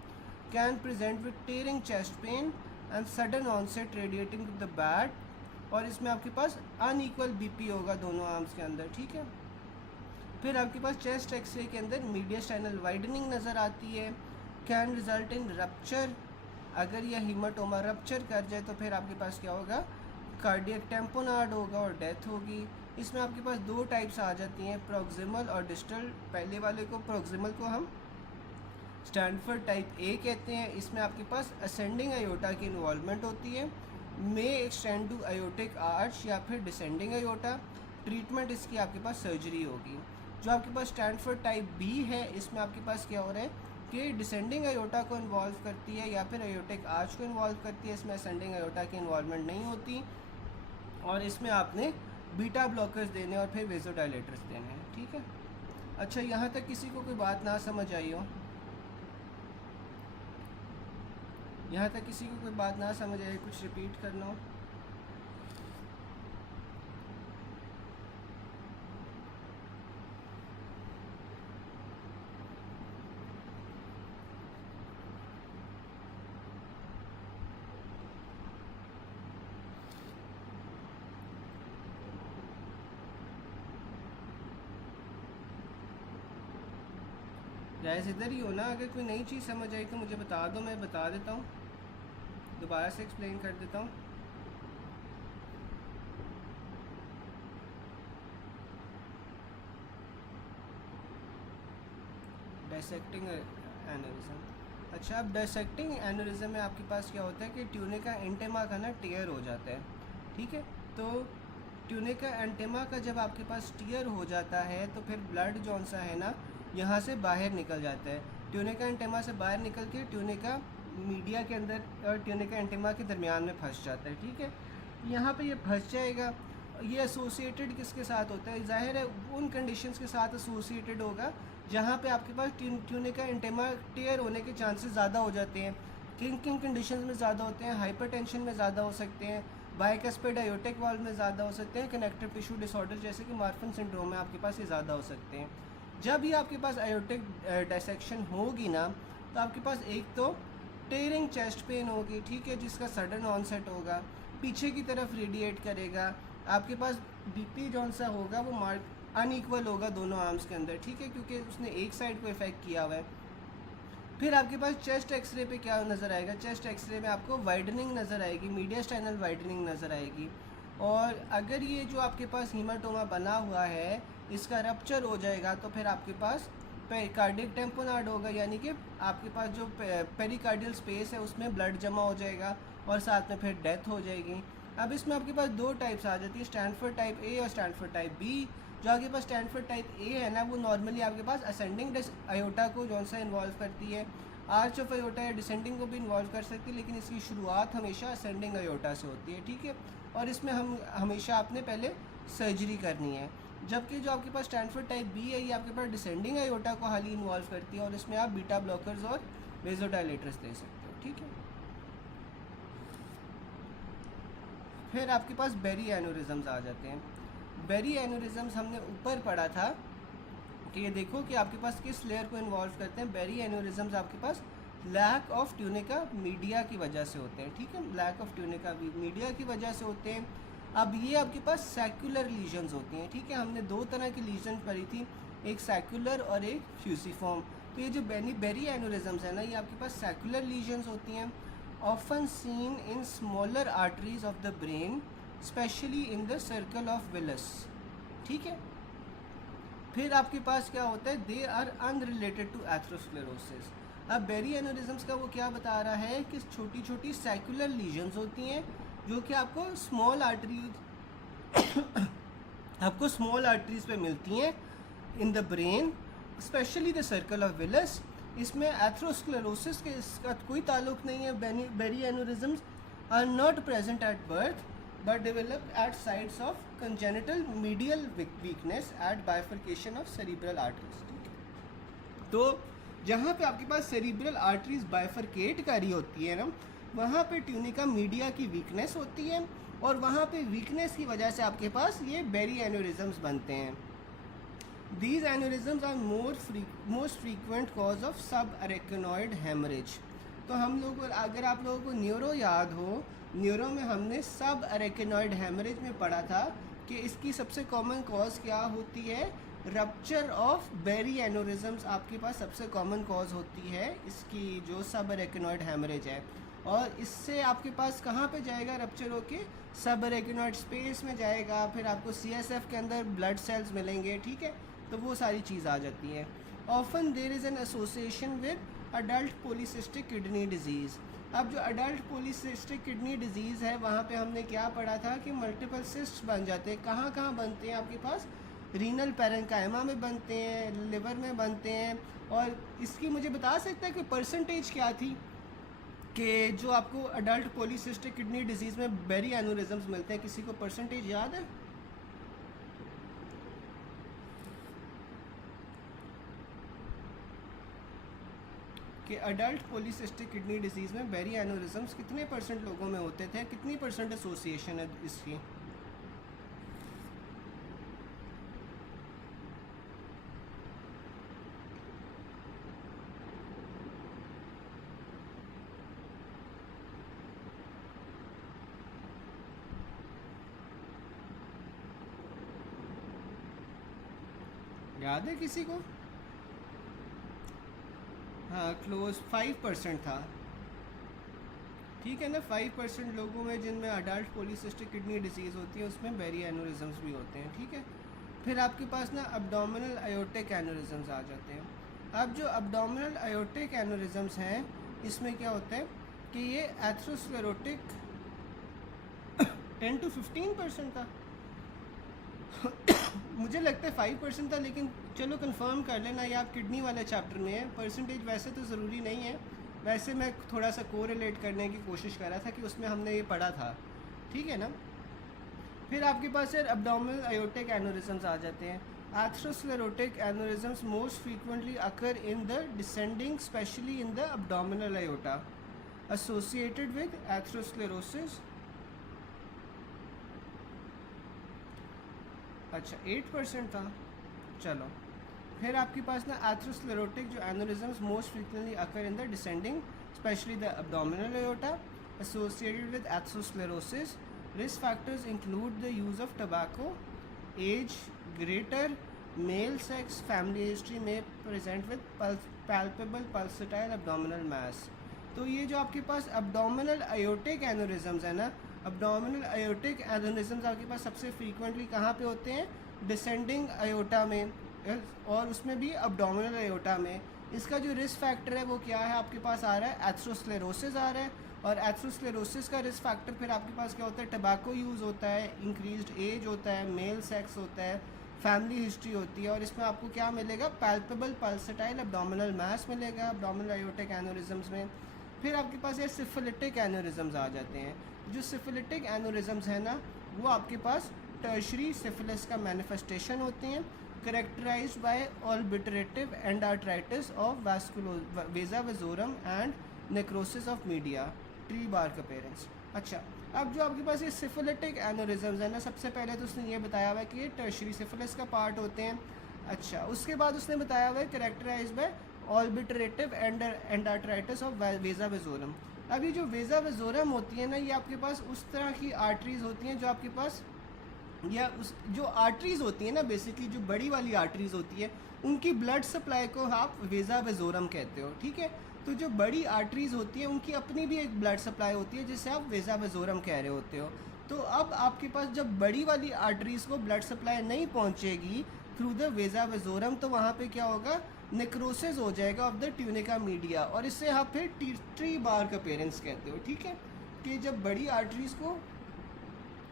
Can present with tearing chest pain and sudden onset radiating the back, और इसमें आपके पास अनइक्वल बीपी होगा दोनों आर्म्स के अंदर। ठीक है, फिर आपके पास चेस्ट एक्सरे के अंदर मीडियस्टाइनल वाइडनिंग नज़र आती है। कैन रिजल्ट इन रप्चर, अगर यह हीमाटोमा रप्चर कर जाए तो फिर आपके पास क्या होगा? कार्डियक टेम्पोनार्ड होगा और डेथ होगी। इसमें आपके पास दो टाइप्स आ जाती हैं, प्रोक्सिमल और डिस्टल। पहले वाले को प्रोक्सिमल को हम स्टैंडफर्ड टाइप ए कहते हैं। इसमें आपके पास असेंडिंग आयोटा की इन्वॉल्वमेंट होती है, may extend to aortic arch या फिर डिसेंडिंग आयोटा। ट्रीटमेंट इसकी आपके पास सर्जरी होगी। जो आपके पास स्टैंडफर्ड टाइप बी है, इसमें आपके पास क्या हो रहा है कि डिसेंडिंग आयोटा को इन्वॉल्व करती है या फिर आयोटिक आर्च को इन्वॉल्व करती है, इसमें असेंडिंग आयोटा की इन्वॉल्वमेंट नहीं होती, और इसमें आपने बीटा ब्लॉकर्स देने और फिर वेजोडाइलेटर्स देने हैं। ठीक है, अच्छा यहाँ तक किसी को कोई बात ना समझ आई हो? यहाँ तक किसी को कोई बात ना समझ आए, कुछ रिपीट करना हो? गाइस इधर ही हो ना? अगर कोई नई चीज़ समझ आई तो मुझे बता दो, मैं बता देता हूँ, दोबारा से एक्सप्लेन कर देता हूँ। Dissecting aneurysm. अच्छा, अब डायसेक्टिंग एनेरिज्म में आपके पास क्या होता है कि ट्यूनिका एंटेमा का ना टीयर हो जाता है, ठीक है? तो ट्यूनिका एंटेमा का जब आपके पास टीयर हो जाता है तो फिर ब्लड जौन सा है ना यहाँ से बाहर निकल जाता है। ट्यूनिका एंटेमा से बाहर निकल के ट्यूनिका मीडिया के अंदर और ट्यूनिका एंटेमा के दरमियान में फंस जाता है, ठीक है? यहाँ पे ये फंस जाएगा। ये एसोसिएटेड किसके साथ होता है? ज़ाहिर है उन कंडीशंस के साथ एसोसिएटेड होगा जहाँ पे आपके पास ट्यूनिका एंटेमा टीयर होने के चांसेस ज़्यादा हो जाते हैं। किन किन कंडीशंस में ज़्यादा होते हैं? हाइपरटेंशन में ज़्यादा हो सकते हैं, बाइकस्पिड आयोटिक वाल्व में ज़्यादा हो सकते हैं, कनेक्टिव टिश्यू डिसऑर्डर जैसे कि मार्फन सिंड्रोम में आपके पास ये ज़्यादा हो सकते हैं। जब भी आपके पास आयोटिक डायसेक्शन होगी ना तो आपके पास एक तो टेयरिंग चेस्ट पेन होगी, ठीक है, जिसका सडन ऑनसेट होगा, पीछे की तरफ रेडिएट करेगा। आपके पास बीपी जौन सा होगा वो अनइक्वल होगा दोनों आर्म्स के अंदर, ठीक है, क्योंकि उसने एक साइड को इफेक्ट किया हुआ है। फिर आपके पास चेस्ट एक्सरे पे क्या नज़र आएगा? चेस्ट एक्सरे में आपको वाइडनिंग नज़र आएगी, मीडियास्टाइनल वाइडनिंग नज़र आएगी। और अगर ये जो आपके पास हीमाटोमा बना हुआ है इसका रप्चर हो जाएगा तो फिर आपके पास पेरिकार्डिक टेम्पोनाड होगा, यानी कि आपके पास जो पेरिकार्डियल स्पेस है उसमें ब्लड जमा हो जाएगा और साथ में फिर डेथ हो जाएगी। अब इसमें आपके पास दो टाइप्स आ जाती है, स्टैनफोर्ड टाइप ए और स्टैनफोर्ड टाइप बी। जो आपके पास स्टैनफोर्ड टाइप ए है ना वो नॉर्मली आपके पास असेंडिंग आयोटा को जौन सा इन्वॉल्व करती है, आर्च ऑफ आयोटा या डिसेंडिंग को भी इन्वॉल्व कर सकती है, लेकिन इसकी शुरुआत हमेशा असेंडिंग आयोटा से होती है, ठीक है? और इसमें हम हमेशा आपने पहले सर्जरी करनी है। जबकि जो आपके पास स्टैनफोर्ड टाइप बी है ये आपके पास डिसेंडिंग आयोटा को हाल ही इन्वॉल्व करती है और इसमें आप बीटा ब्लॉकर्स और वेजोडाइलेटर्स दे सकते हो, ठीक है? फिर आपके पास बेरी एनोरिज्म्स आ जाते हैं। बेरी एनोरिज्म्स हमने ऊपर पढ़ा था कि ये देखो कि आपके पास किस लेयर को इन्वॉल्व करते हैं। बेरी एनोरिज्म्स आपके पास लैक ऑफ ट्यूनिका मीडिया की वजह से होते हैं, ठीक है, लैक ऑफ ट्यूनिका मीडिया की वजह से होते हैं। अब ये आपके पास सैक्युलर लीजन्स होती हैं, ठीक है, हमने दो तरह की लीजन पढ़ी थी, एक सैक्युलर और एक फ्यूसिफॉर्म। तो ये जो बेरी एनोरिज्म्स है ना ये आपके पास सैक्युलर लीजन्स होती हैं, often seen in smaller arteries of the brain specially in the circle of Willis, ठीक है। फिर आपके पास क्या होता है? They are unrelated to atherosclerosis. अब बेरी एनोरिज्म्स का वो क्या बता रहा है कि छोटी छोटी सैक्युलर लीजन्स होती हैं जो कि आपको स्मॉल आर्टरीज पे मिलती हैं in the brain especially the circle of Willis. इसमें एथरोस्क्लेरोसिस के इसका कोई ताल्लुक नहीं है। Berry aneurysms are not present at birth but develop at sites of congenital medial weakness at bifurcation of cerebral arteries। तो जहाँ पे आपके पास सेरिब्रल आर्टरीज बाइफरकेट करी होती है ना वहाँ पे ट्यूनिका मीडिया की वीकनेस होती है और वहाँ पे वीकनेस की वजह से आपके पास ये बेरी एनोरिज्म्स बनते हैं। These aneurysms are most frequent cause of subarachnoid hemorrhage। तो हम लोग अगर आप लोगों को न्यूरो याद हो, न्यूरो में हमने सब अरेकेनॉइड हेमरेज में पढ़ा था कि इसकी सबसे कॉमन कॉज क्या होती है? रप्चर ऑफ बेरी एनोरिज्म्स आपके पास सबसे कॉमन कॉज होती है इसकी जो सब अरेकेनॉइड हेमरेज है। और इससे आपके पास कहाँ पे जाएगा रप्चर होके? सब अरेकेनॉइड स्पेस में जाएगा, फिर आपको CSF के अंदर ब्लड सेल्स मिलेंगे, ठीक है, तो वो सारी चीज़ आ जाती है। Often there is an association with adult polycystic kidney disease. अब जो अडल्ट पॉलीसिस्टिक किडनी डिजीज़ है वहाँ पे हमने क्या पढ़ा था कि मल्टीपल सिस्ट बन जाते हैं। कहाँ कहाँ बनते हैं? आपके पास रीनल पैरेंकाइमा में बनते हैं, लिवर में बनते हैं। और इसकी मुझे बता सकता है कि परसेंटेज क्या थी कि जो आपको अडल्ट पॉलीसिस्टिक किडनी डिजीज़ में बेरी एनोरिज्म्स मिलते हैं? किसी को परसेंटेज याद है? कि अडल्ट पॉलीसिस्टिक किडनी डिजीज़ में बेरी एनोरिज्म्स कितने % लोगों में होते थे, कितनी % एसोसिएशन है इसकी? याद है किसी को? हाँ, क्लोज 5% था। ठीक है ना, 5% लोगों में जिनमें अडल्ट पॉलीसिस्टिक किडनी डिजीज़ होती है उसमें बेरी एनोरिज्म्स भी होते हैं। ठीक है, फिर आपके पास ना अब्डोमिनल आयोटिक एनोरिज्म्स आ जाते हैं। अब जो अब्डोमिनल आयोटिक एनोरिज्म्स हैं इसमें क्या होता है कि ये एथरोस्क्लेरोटिक 10 to 15% था। मुझे लगता है 5% था, लेकिन चलो कंफर्म कर लेना, ये आप किडनी वाले चैप्टर में है। परसेंटेज वैसे तो ज़रूरी नहीं है, वैसे मैं थोड़ा सा कोरिलेट करने की कोशिश कर रहा था कि उसमें हमने ये पढ़ा था। ठीक है ना, फिर आपके पास यार अब्डोमिनल आयोटिक एनोरिज्म्स आ जाते हैं। Atherosclerotic aneurysms most frequently occur in the descending, especially in the abdominal aorta, associated with atherosclerosis. अच्छा, 8% था। चलो, फिर आपके पास ना एथरोस्क्लेरोटिक जो aneurysms most frequently occur in the descending, especially the abdominal aorta, associated with atherosclerosis. Risk factors include the use of tobacco, age, greater male sex, family history may present with palpable pulsatile abdominal mass. तो ये जो आपके पास abdominal aortic एनोरिज्म्स है ना, abdominal aortic एनोरिज्म्स आपके पास सबसे frequently कहाँ पे होते हैं? डिसेंडिंग आयोटा में, और उसमें भी अब्डोमिनल आयोटा में। इसका जो रिस्क फैक्टर है वो क्या है आपके पास आ रहा है? एथरोस्क्लेरोसिस आ रहा है। और एथरोस्क्लेरोसिस का रिस्क फैक्टर फिर आपके पास क्या होता है? टबैको यूज़ होता है, इंक्रीज्ड एज होता है, मेल सेक्स होता है, फैमिली हिस्ट्री होती है। और इसमें आपको क्या मिलेगा? पैल्पेबल पल्सेटाइल अब्डोमिनल मास मिलेगा अब्डोमिनल आयोटिक एनोरिज्म्स में। फिर आपके पास ये सिफिलिटिक एनोरिज्म्स आ जाते हैं। जो सिफिलिटिक एनोरिज्म्स है ना, वो आपके पास टर्शरी सिफिलिस का मैनिफेस्टेशन होते हैं, characterized by obliterative endarteritis of vasa vasorum and necrosis of media, tree bark appearance. अच्छा, अब जो आपके पास ये सिफिलिटिक एनोरिज्म्स है ना, सबसे पहले तो उसने ये बताया हुआ है कि ये टर्शरी सिफिलिस का पार्ट होते हैं। अच्छा, उसके बाद उसने बताया हुआ है characterised by obliterative endarteritis of vasa वेजोरम। अभी जो वेजा वेजोरम होती है ना, ये आपके पास उस तरह की आर्टरीज होती हैं जो आपके पास, या उस जो आर्टरीज होती है ना, बेसिकली जो बड़ी वाली आर्टरीज होती है, उनकी ब्लड सप्लाई को आप वेजा वेजोरम कहते हो। ठीक है, तो जो बड़ी आर्टरीज होती हैं उनकी अपनी भी एक ब्लड सप्लाई होती है जिसे आप वेजा वेजोरम कह रहे होते हो। तो अब आपके पास जब बड़ी वाली आर्टरीज को ब्लड सप्लाई नहीं पहुंचेगी थ्रू द वेजा वेजोरम, तो वहाँ पे क्या होगा? नेक्रोसिस हो जाएगा ऑफ द ट्यूनिका मीडिया, और इससे आप फिर ट्री बार्क अपीयरेंस कहते हो। ठीक है, कि जब बड़ी आर्टरीज को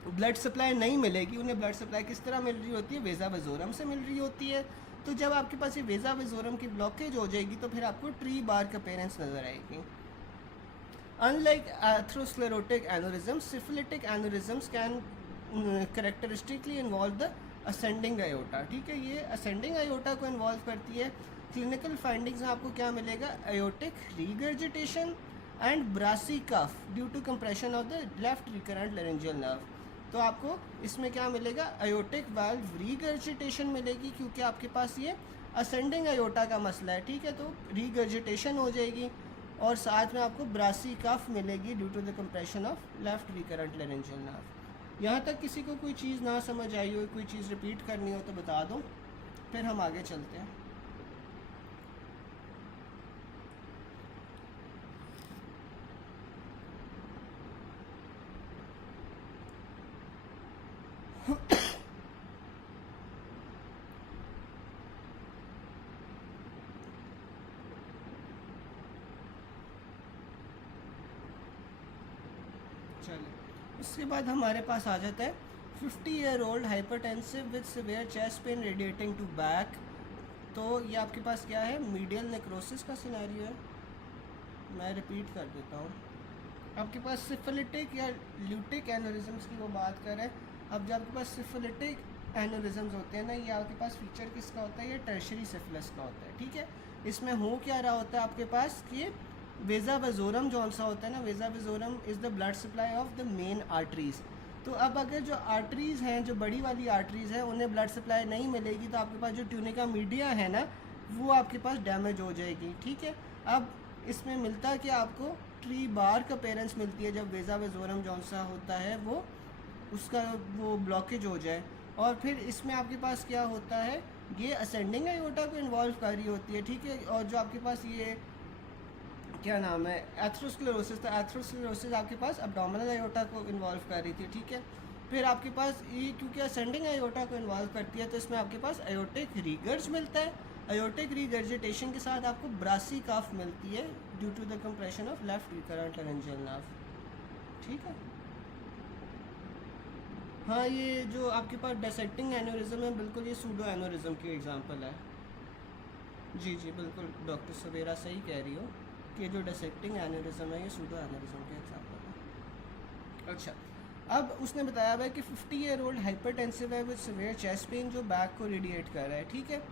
ब्लड सप्लाई नहीं मिलेगी, उन्हें ब्लड सप्लाई किस तरह मिल रही होती है? वेजा वेजोरम से मिल रही होती है। तो जब आपके पास ये वेजा वेजोरम की ब्लॉकेज हो जाएगी तो फिर आपको ट्री बार्क अपीयरेंस नज़र आएगी। Unlike atherosclerotic aneurysm, syphilitic aneurysms can characteristically involve the ascending aorta. ठीक है, ये असेंडिंग आयोटा को इन्वॉल्व करती है। क्लिनिकल फाइंडिंग्स में आपको क्या मिलेगा? Aortic regurgitation and brassy cough due to compression of the left recurrent laryngeal nerve. तो आपको इसमें क्या मिलेगा? आयोटिक वाल्व रीगर्जिटेशन मिलेगी, क्योंकि आपके पास ये असेंडिंग आयोटा का मसला है। ठीक है, तो रीगर्जिटेशन हो जाएगी, और साथ में आपको ब्रासी कफ मिलेगी due to the compression of left recurrent laryngeal nerve. यहाँ तक किसी को कोई चीज़ ना समझ आई हो, कोई चीज़ रिपीट करनी हो तो बता दो, फिर हम आगे चलते हैं। चलिए, उसके बाद हमारे पास आ जाता है 50-year-old hypertensive with severe chest pain radiating to back. तो ये आपके पास क्या है? मीडियल नेक्रोसिस का सिनेरियो है। मैं रिपीट कर देता हूँ। आपके पास सिफिलिटिक या ल्यूटिक एनोरिज्म्स की वो बात करें। अब जब आपके पास सिफिलिटिक एनोरिज्म्स होते हैं ना, ये आपके पास फीचर किसका होता है? ये टर्शरी सिफिलिस का होता है। ठीक है, इसमें हो क्या रहा होता है आपके पास कि वेजा वेजोरम जो सा होता है ना, vasa vasorum is the blood supply of the main arteries. तो अब अगर जो आर्टरीज़ हैं, जो बड़ी वाली आर्टरीज़ हैं, उन्हें ब्लड सप्लाई नहीं मिलेगी तो आपके पास जो ट्यूनिका मीडिया है ना, वो आपके पास डैमेज हो जाएगी। ठीक है, अब इसमें मिलता है कि आपको ट्री बार का पेरेंट्स मिलती है जब वेजा वेजोरम जो सा होता है वो उसका वो ब्लॉकेज हो जाए। और फिर इसमें आपके पास क्या होता है, ये असेंडिंग आयोटा को इन्वॉल्व कर रही होती है। ठीक है, और जो आपके पास ये क्या नाम है एथरोस्क्लेरोसिस, तो एथरोस्क्लेरोसिस आपके पास अब्डोमिनल आयोटा को इन्वॉल्व कर रही थी। ठीक है, फिर आपके पास ये क्योंकि असेंडिंग आयोटा को इन्वॉल्व करती है तो इसमें आपके पास आयोटिक रीगर्ज मिलता है। आयोटिक रीगर्जिटेशन के साथ आपको ब्रासी काफ मिलती है due to the compression of left recurrent laryngeal nerve. ठीक है, हाँ ये जो आपके पास डिसेक्टिंग एन्यूरिज्म है, बिल्कुल ये सूडो एन्यूरिज्म की एग्जांपल है। जी जी बिल्कुल डॉक्टर सवेरा सही कह रही हो कि जो डिसेक्टिंग एन्यूरिज्म है ये सूडो एन्यूरिज्म की एग्जांपल है। अच्छा, अब उसने बताया हुआ है कि 50 ईयर ओल्ड हाइपरटेंसिव है विद सिवियर चेस्ट पेन जो बैक को रेडिएट कर रहा है। ठीक है,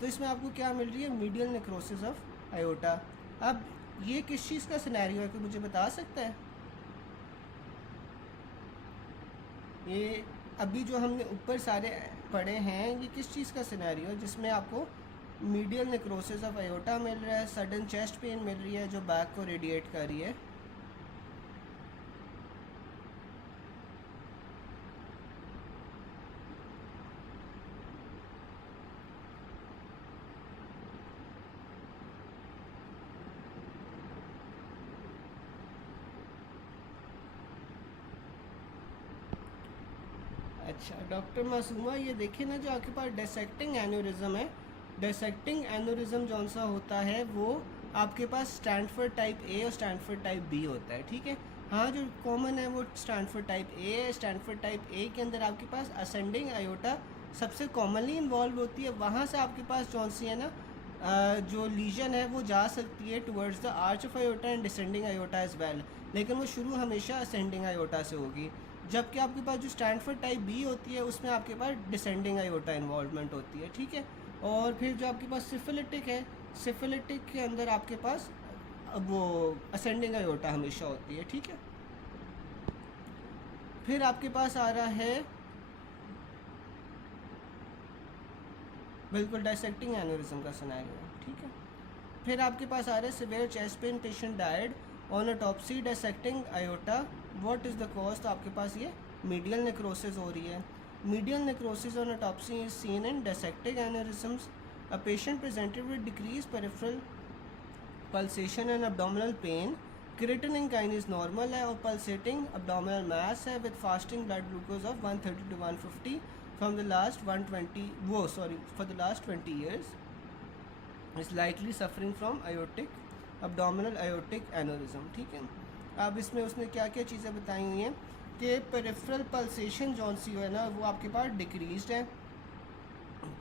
तो इसमें आपको क्या मिल रही है, मीडियल नेक्रोसिस ऑफ आयोटा। अब ये किस चीज़ का सिनेरियो है, कि मुझे बता सकता है? ये अभी जो हमने ऊपर सारे पढ़े हैं ये किस चीज़ का सिनेरियो है जिसमें आपको मीडियल नेक्रोसिस ऑफ आयोटा मिल रहा है, सडन चेस्ट पेन मिल रही है जो बैक को रेडिएट कर रही है? अच्छा डॉक्टर मासूमा, ये देखिए ना, जो आपके पास डिसेक्टिंग एन्यूरिज्म है, डिसेक्टिंग एन्यूरिज्म जौन सा होता है वो आपके पास स्टैंडफोर्ड टाइप ए और स्टैंडफोर्ड टाइप बी होता है। ठीक है, हाँ जो कॉमन है वो स्टैंडफोर्ड टाइप ए है। स्टैंडफोर्ड टाइप ए के अंदर आपके पास असेंडिंग आयोटा सबसे कॉमनली इन्वॉल्व होती है, वहाँ से आपके पास जौन सी है ना जो लीजन है वो जा सकती है towards the arch of aorta and descending aorta as well, लेकिन वो शुरू हमेशा असेंडिंग आयोटा से होगी। जबकि आपके पास जो स्टैंडफोर्ड टाइप बी होती है उसमें आपके पास डिसेंडिंग आयोटा इन्वॉल्वमेंट होती है। ठीक है, और फिर जो आपके पास सिफिलिटिक है, सिफिलिटिक के अंदर आपके पास वो असेंडिंग आयोटा हमेशा होती है। ठीक है, फिर आपके पास आ रहा है बिल्कुल डायसेक्टिंग एन्यूरिज्म का सिनेरियो। ठीक है, फिर आपके पास आ रहा है severe chest pain, patient died on autopsy dissecting aorta, what is the cause? तो आपके पास ये मीडियल नेक्रोसिस हो रही है। Medial necrosis on autopsy is seen in dissecting aneurysms. A patient presented with decrease peripheral pulsation and abdominal pain, creatinine kinase normal है और pulsating abdominal mass है with fasting blood glucose of 130 to 150 from the last 120 for the last 20 years is likely suffering from aortic abdominal aortic aneurysm। ठीक है, अब इसमें उसने क्या क्या चीज़ें बताई हुई हैं कि पेरिफेरल पल्सेशन जौन सी है ना वो आपके पास डिक्रीज्ड है,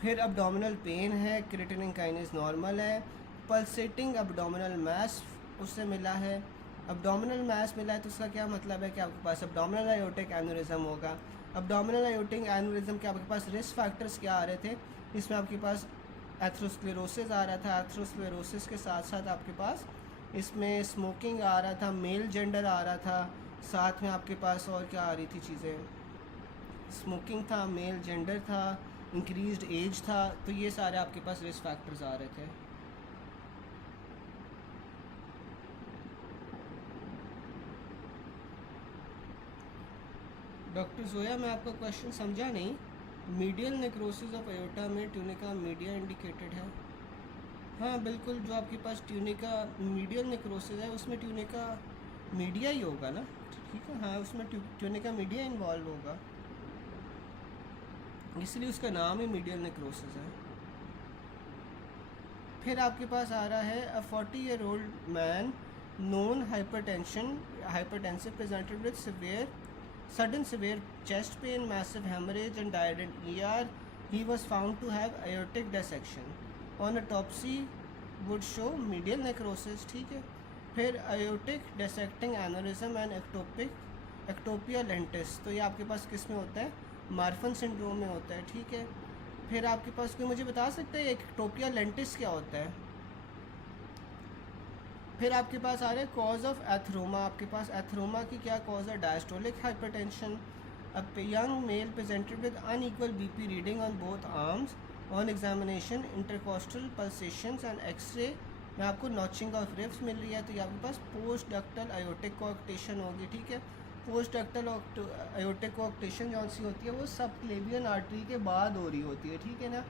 फिर abdominal पेन है, क्रिएटिनिन काइनेज नॉर्मल है, पल्सेटिंग abdominal मास उससे मिला है। abdominal मास मिला है तो उसका क्या मतलब है कि आपके पास abdominal aortic aneurysm होगा। abdominal aortic aneurysm के आपके पास रिस्क फैक्टर्स क्या आ रहे थे, इसमें आपके पास एथरोस्क्लेरोसिस आ रहा था, एथरोस्क्लेरोसिस के साथ साथ आपके पास इसमें स्मोकिंग आ रहा था, मेल जेंडर आ रहा था, साथ में आपके पास और क्या आ रही थी चीज़ें, स्मोकिंग था, मेल जेंडर था, इंक्रीज्ड एज था, तो ये सारे आपके पास रिस्क फैक्टर्स आ रहे थे। डॉक्टर जोया, मैं आपका क्वेश्चन समझा नहीं। मीडियल नेक्रोसिस ऑफ आयोटा में ट्यूनिका मीडिया इंडिकेटेड है? हाँ बिल्कुल, जो आपके पास ट्यूनिका मीडियल नेक्रोसिस है उसमें ट्यूनिका मीडिया ही होगा ना। ठीक है, हाँ उसमें ट्यूनिका मीडिया इन्वॉल्व होगा, इसलिए उसका नाम ही मीडियल नेक्रोसिस है। फिर आपके पास आ रहा है अ 40 year old man known hypertensive presented with severe sudden severe chest pain, massive hemorrhage and died in ER. He was found to have aortic dissection. On autopsy would show medial necrosis। ठीक है, फिर aortic dissecting aneurysm and ectopia lentis, तो ये आपके पास किस में होता है, मार्फन सिंड्रोम में होता है। ठीक है, फिर आपके पास कोई मुझे बता सकता है ectopia lentis क्या होता है? फिर आपके पास आ रहा है कॉज ऑफ एथरोमा। आपके पास एथरोमा की क्या कॉज है? Diastolic hypertension. अब young male presented with unequal BP reading on both arms on examination, intercostal pulsations and x-ray में आपको नॉचिंग ऑफ रिब्स मिल रही है, तो ये आपके पास पोस्ट डक्टल आयोटिक कोएक्टेशन होगी। ठीक है, पोस्ट डक्टल आयोटिक कोएक्टेशन जो सी होती है वो सबक्लेवियन आर्टरी के बाद हो रही होती है। ठीक है ना,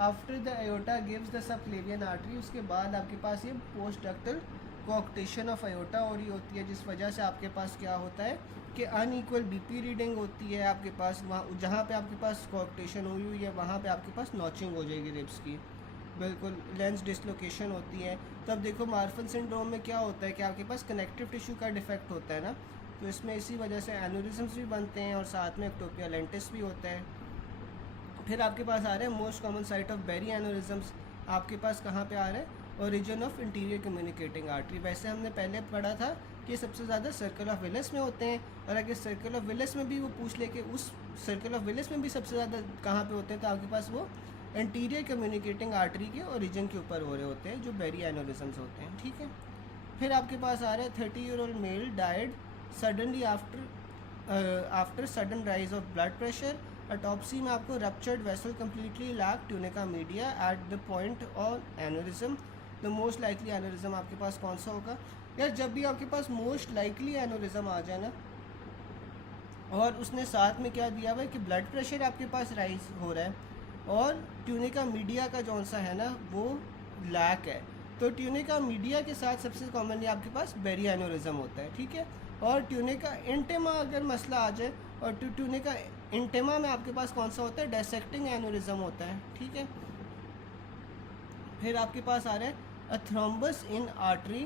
after the iota gives the subclavian artery, उसके बाद आपके पास ये post ductal coarctation of iota हो रही होती है, जिस वजह से आपके पास क्या होता है कि अनइक्वल बीपी रीडिंग होती है आपके पास। वहाँ जहाँ पे आपके पास कोएक्टेशन हुई हुई है वहाँ पे आपके पास नॉचिंग हो जाएगी रिब्स की, बिल्कुल लेंस डिसलोकेशन होती है। तब देखो मार्फन सिंड्रोम में क्या होता है कि आपके पास कनेक्टिव टिश्यू का डिफेक्ट होता है ना, तो इसमें इसी वजह से एन्यूरिज्म्स भी बनते हैं और साथ में एक्टोपिया लेंटिस भी होता है। फिर आपके पास आ रहा है most common site of berry aneurysms, आपके पास कहाँ पे आ रहा है? Origin of anterior communicating artery. वैसे हमने पहले पढ़ा था कि सबसे ज़्यादा सर्कल ऑफ विलिस में होते हैं, और अगर सर्कल ऑफ विलिस में भी वो पूछ ले कि उस सर्कल ऑफ विलिस में भी सबसे ज़्यादा कहाँ पे होते हैं, तो आपके पास वो इंटीरियर कम्युनिकेटिंग आर्टरी के ओरिजिन के ऊपर हो रहे होते हैं जो बेरी एन्यूरिज्म्स होते हैं। ठीक है, फिर आपके पास आ रहा है 30-year-old male died suddenly after sudden rise of blood pressure. Autopsy में आपको ruptured vessel completely lack tunica media at the point of aneurysm. The most likely aneurysm आपके पास कौन सा होगा? यार जब भी आपके पास मोस्ट लाइकली एन्यूरिज्म आ जाए ना, और उसने साथ में क्या दिया हुआ है कि ब्लड प्रेशर आपके पास राइज हो रहा है और ट्यूनिका मीडिया का जौन सा है ना वो लैक है, तो ट्यूनिका मीडिया के साथ सबसे कॉमनली आपके पास बेरी एन्यूरिज्म होता है। ठीक है, और ट्यूनिका इंटेमा अगर मसला आ जाए, और ट्यूनिका इंटेमा में आपके पास कौन सा होता है? डायसेक्टिंग एन्यूरिज्म होता है। ठीक है, फिर आपके पास आ रहा है a thrombus in artery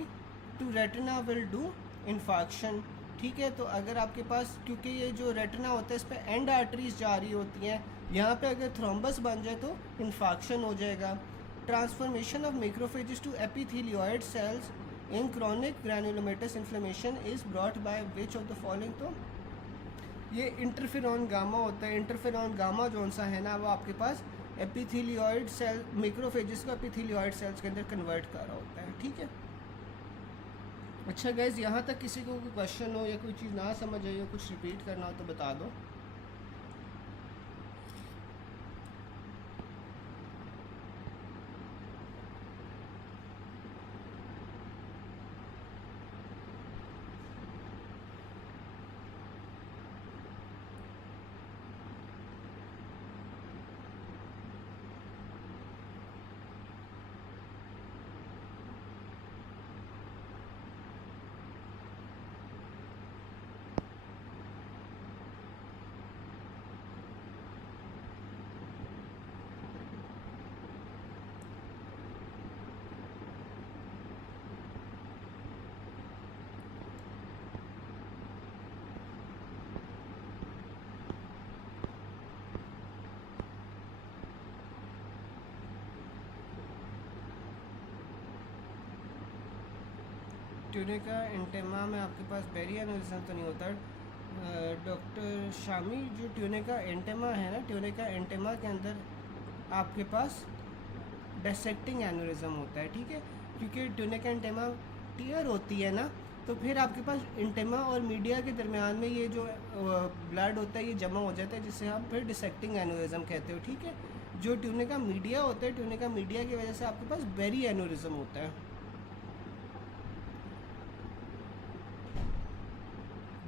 to retina will do infarction. ठीक है, तो अगर आपके पास, क्योंकि ये जो रेटिना होता है इस पर एंड आर्टरीज जा रही होती हैं, यहाँ पे अगर थ्रोम्बस बन जाए तो इन्फाक्शन हो जाएगा। Transformation of macrophages to epithelioid cells in chronic granulomatous inflammation is brought by which of the following? तो ये इंटरफेरॉन गामा होता है। इंटरफेरॉन गामा जौन सा है ना वो आपके पास एपिथेलियोइड सेल मैक्रोफेजेस को एपिथेलियोइड सेल्स के अंदर कन्वर्ट कर रहा होता है। ठीक है, अच्छा गाइज, यहाँ तक किसी को कोई क्वेश्चन हो या कोई चीज़ ना समझ आई हो, कुछ रिपीट करना हो तो बता दो। ट्यूनिका इंटेमा में आपके पास बेरी एन्यूरिज्म तो नहीं होता। डॉक्टर शामी, जो ट्यूनिका इंटेमा है ना, ट्यूनिका इंटेमा के अंदर आपके पास डायसेक्टिंग एन्यूरिज्म होता है। ठीक है, क्योंकि ट्यूनिका इंटेमा टीयर होती है ना, तो फिर आपके पास इंटेमा और मीडिया के दरमियान में ये जो ब्लड होता है ये जमा हो जाता है, जिससे आप फिर डिसेक्टिंग एन्यूरिज्म कहते हो। ठीक है, जो ट्यूनिका मीडिया होता है, ट्यूनिका मीडिया की वजह से आपके पास बेरी एन्यूरिज्म होता है।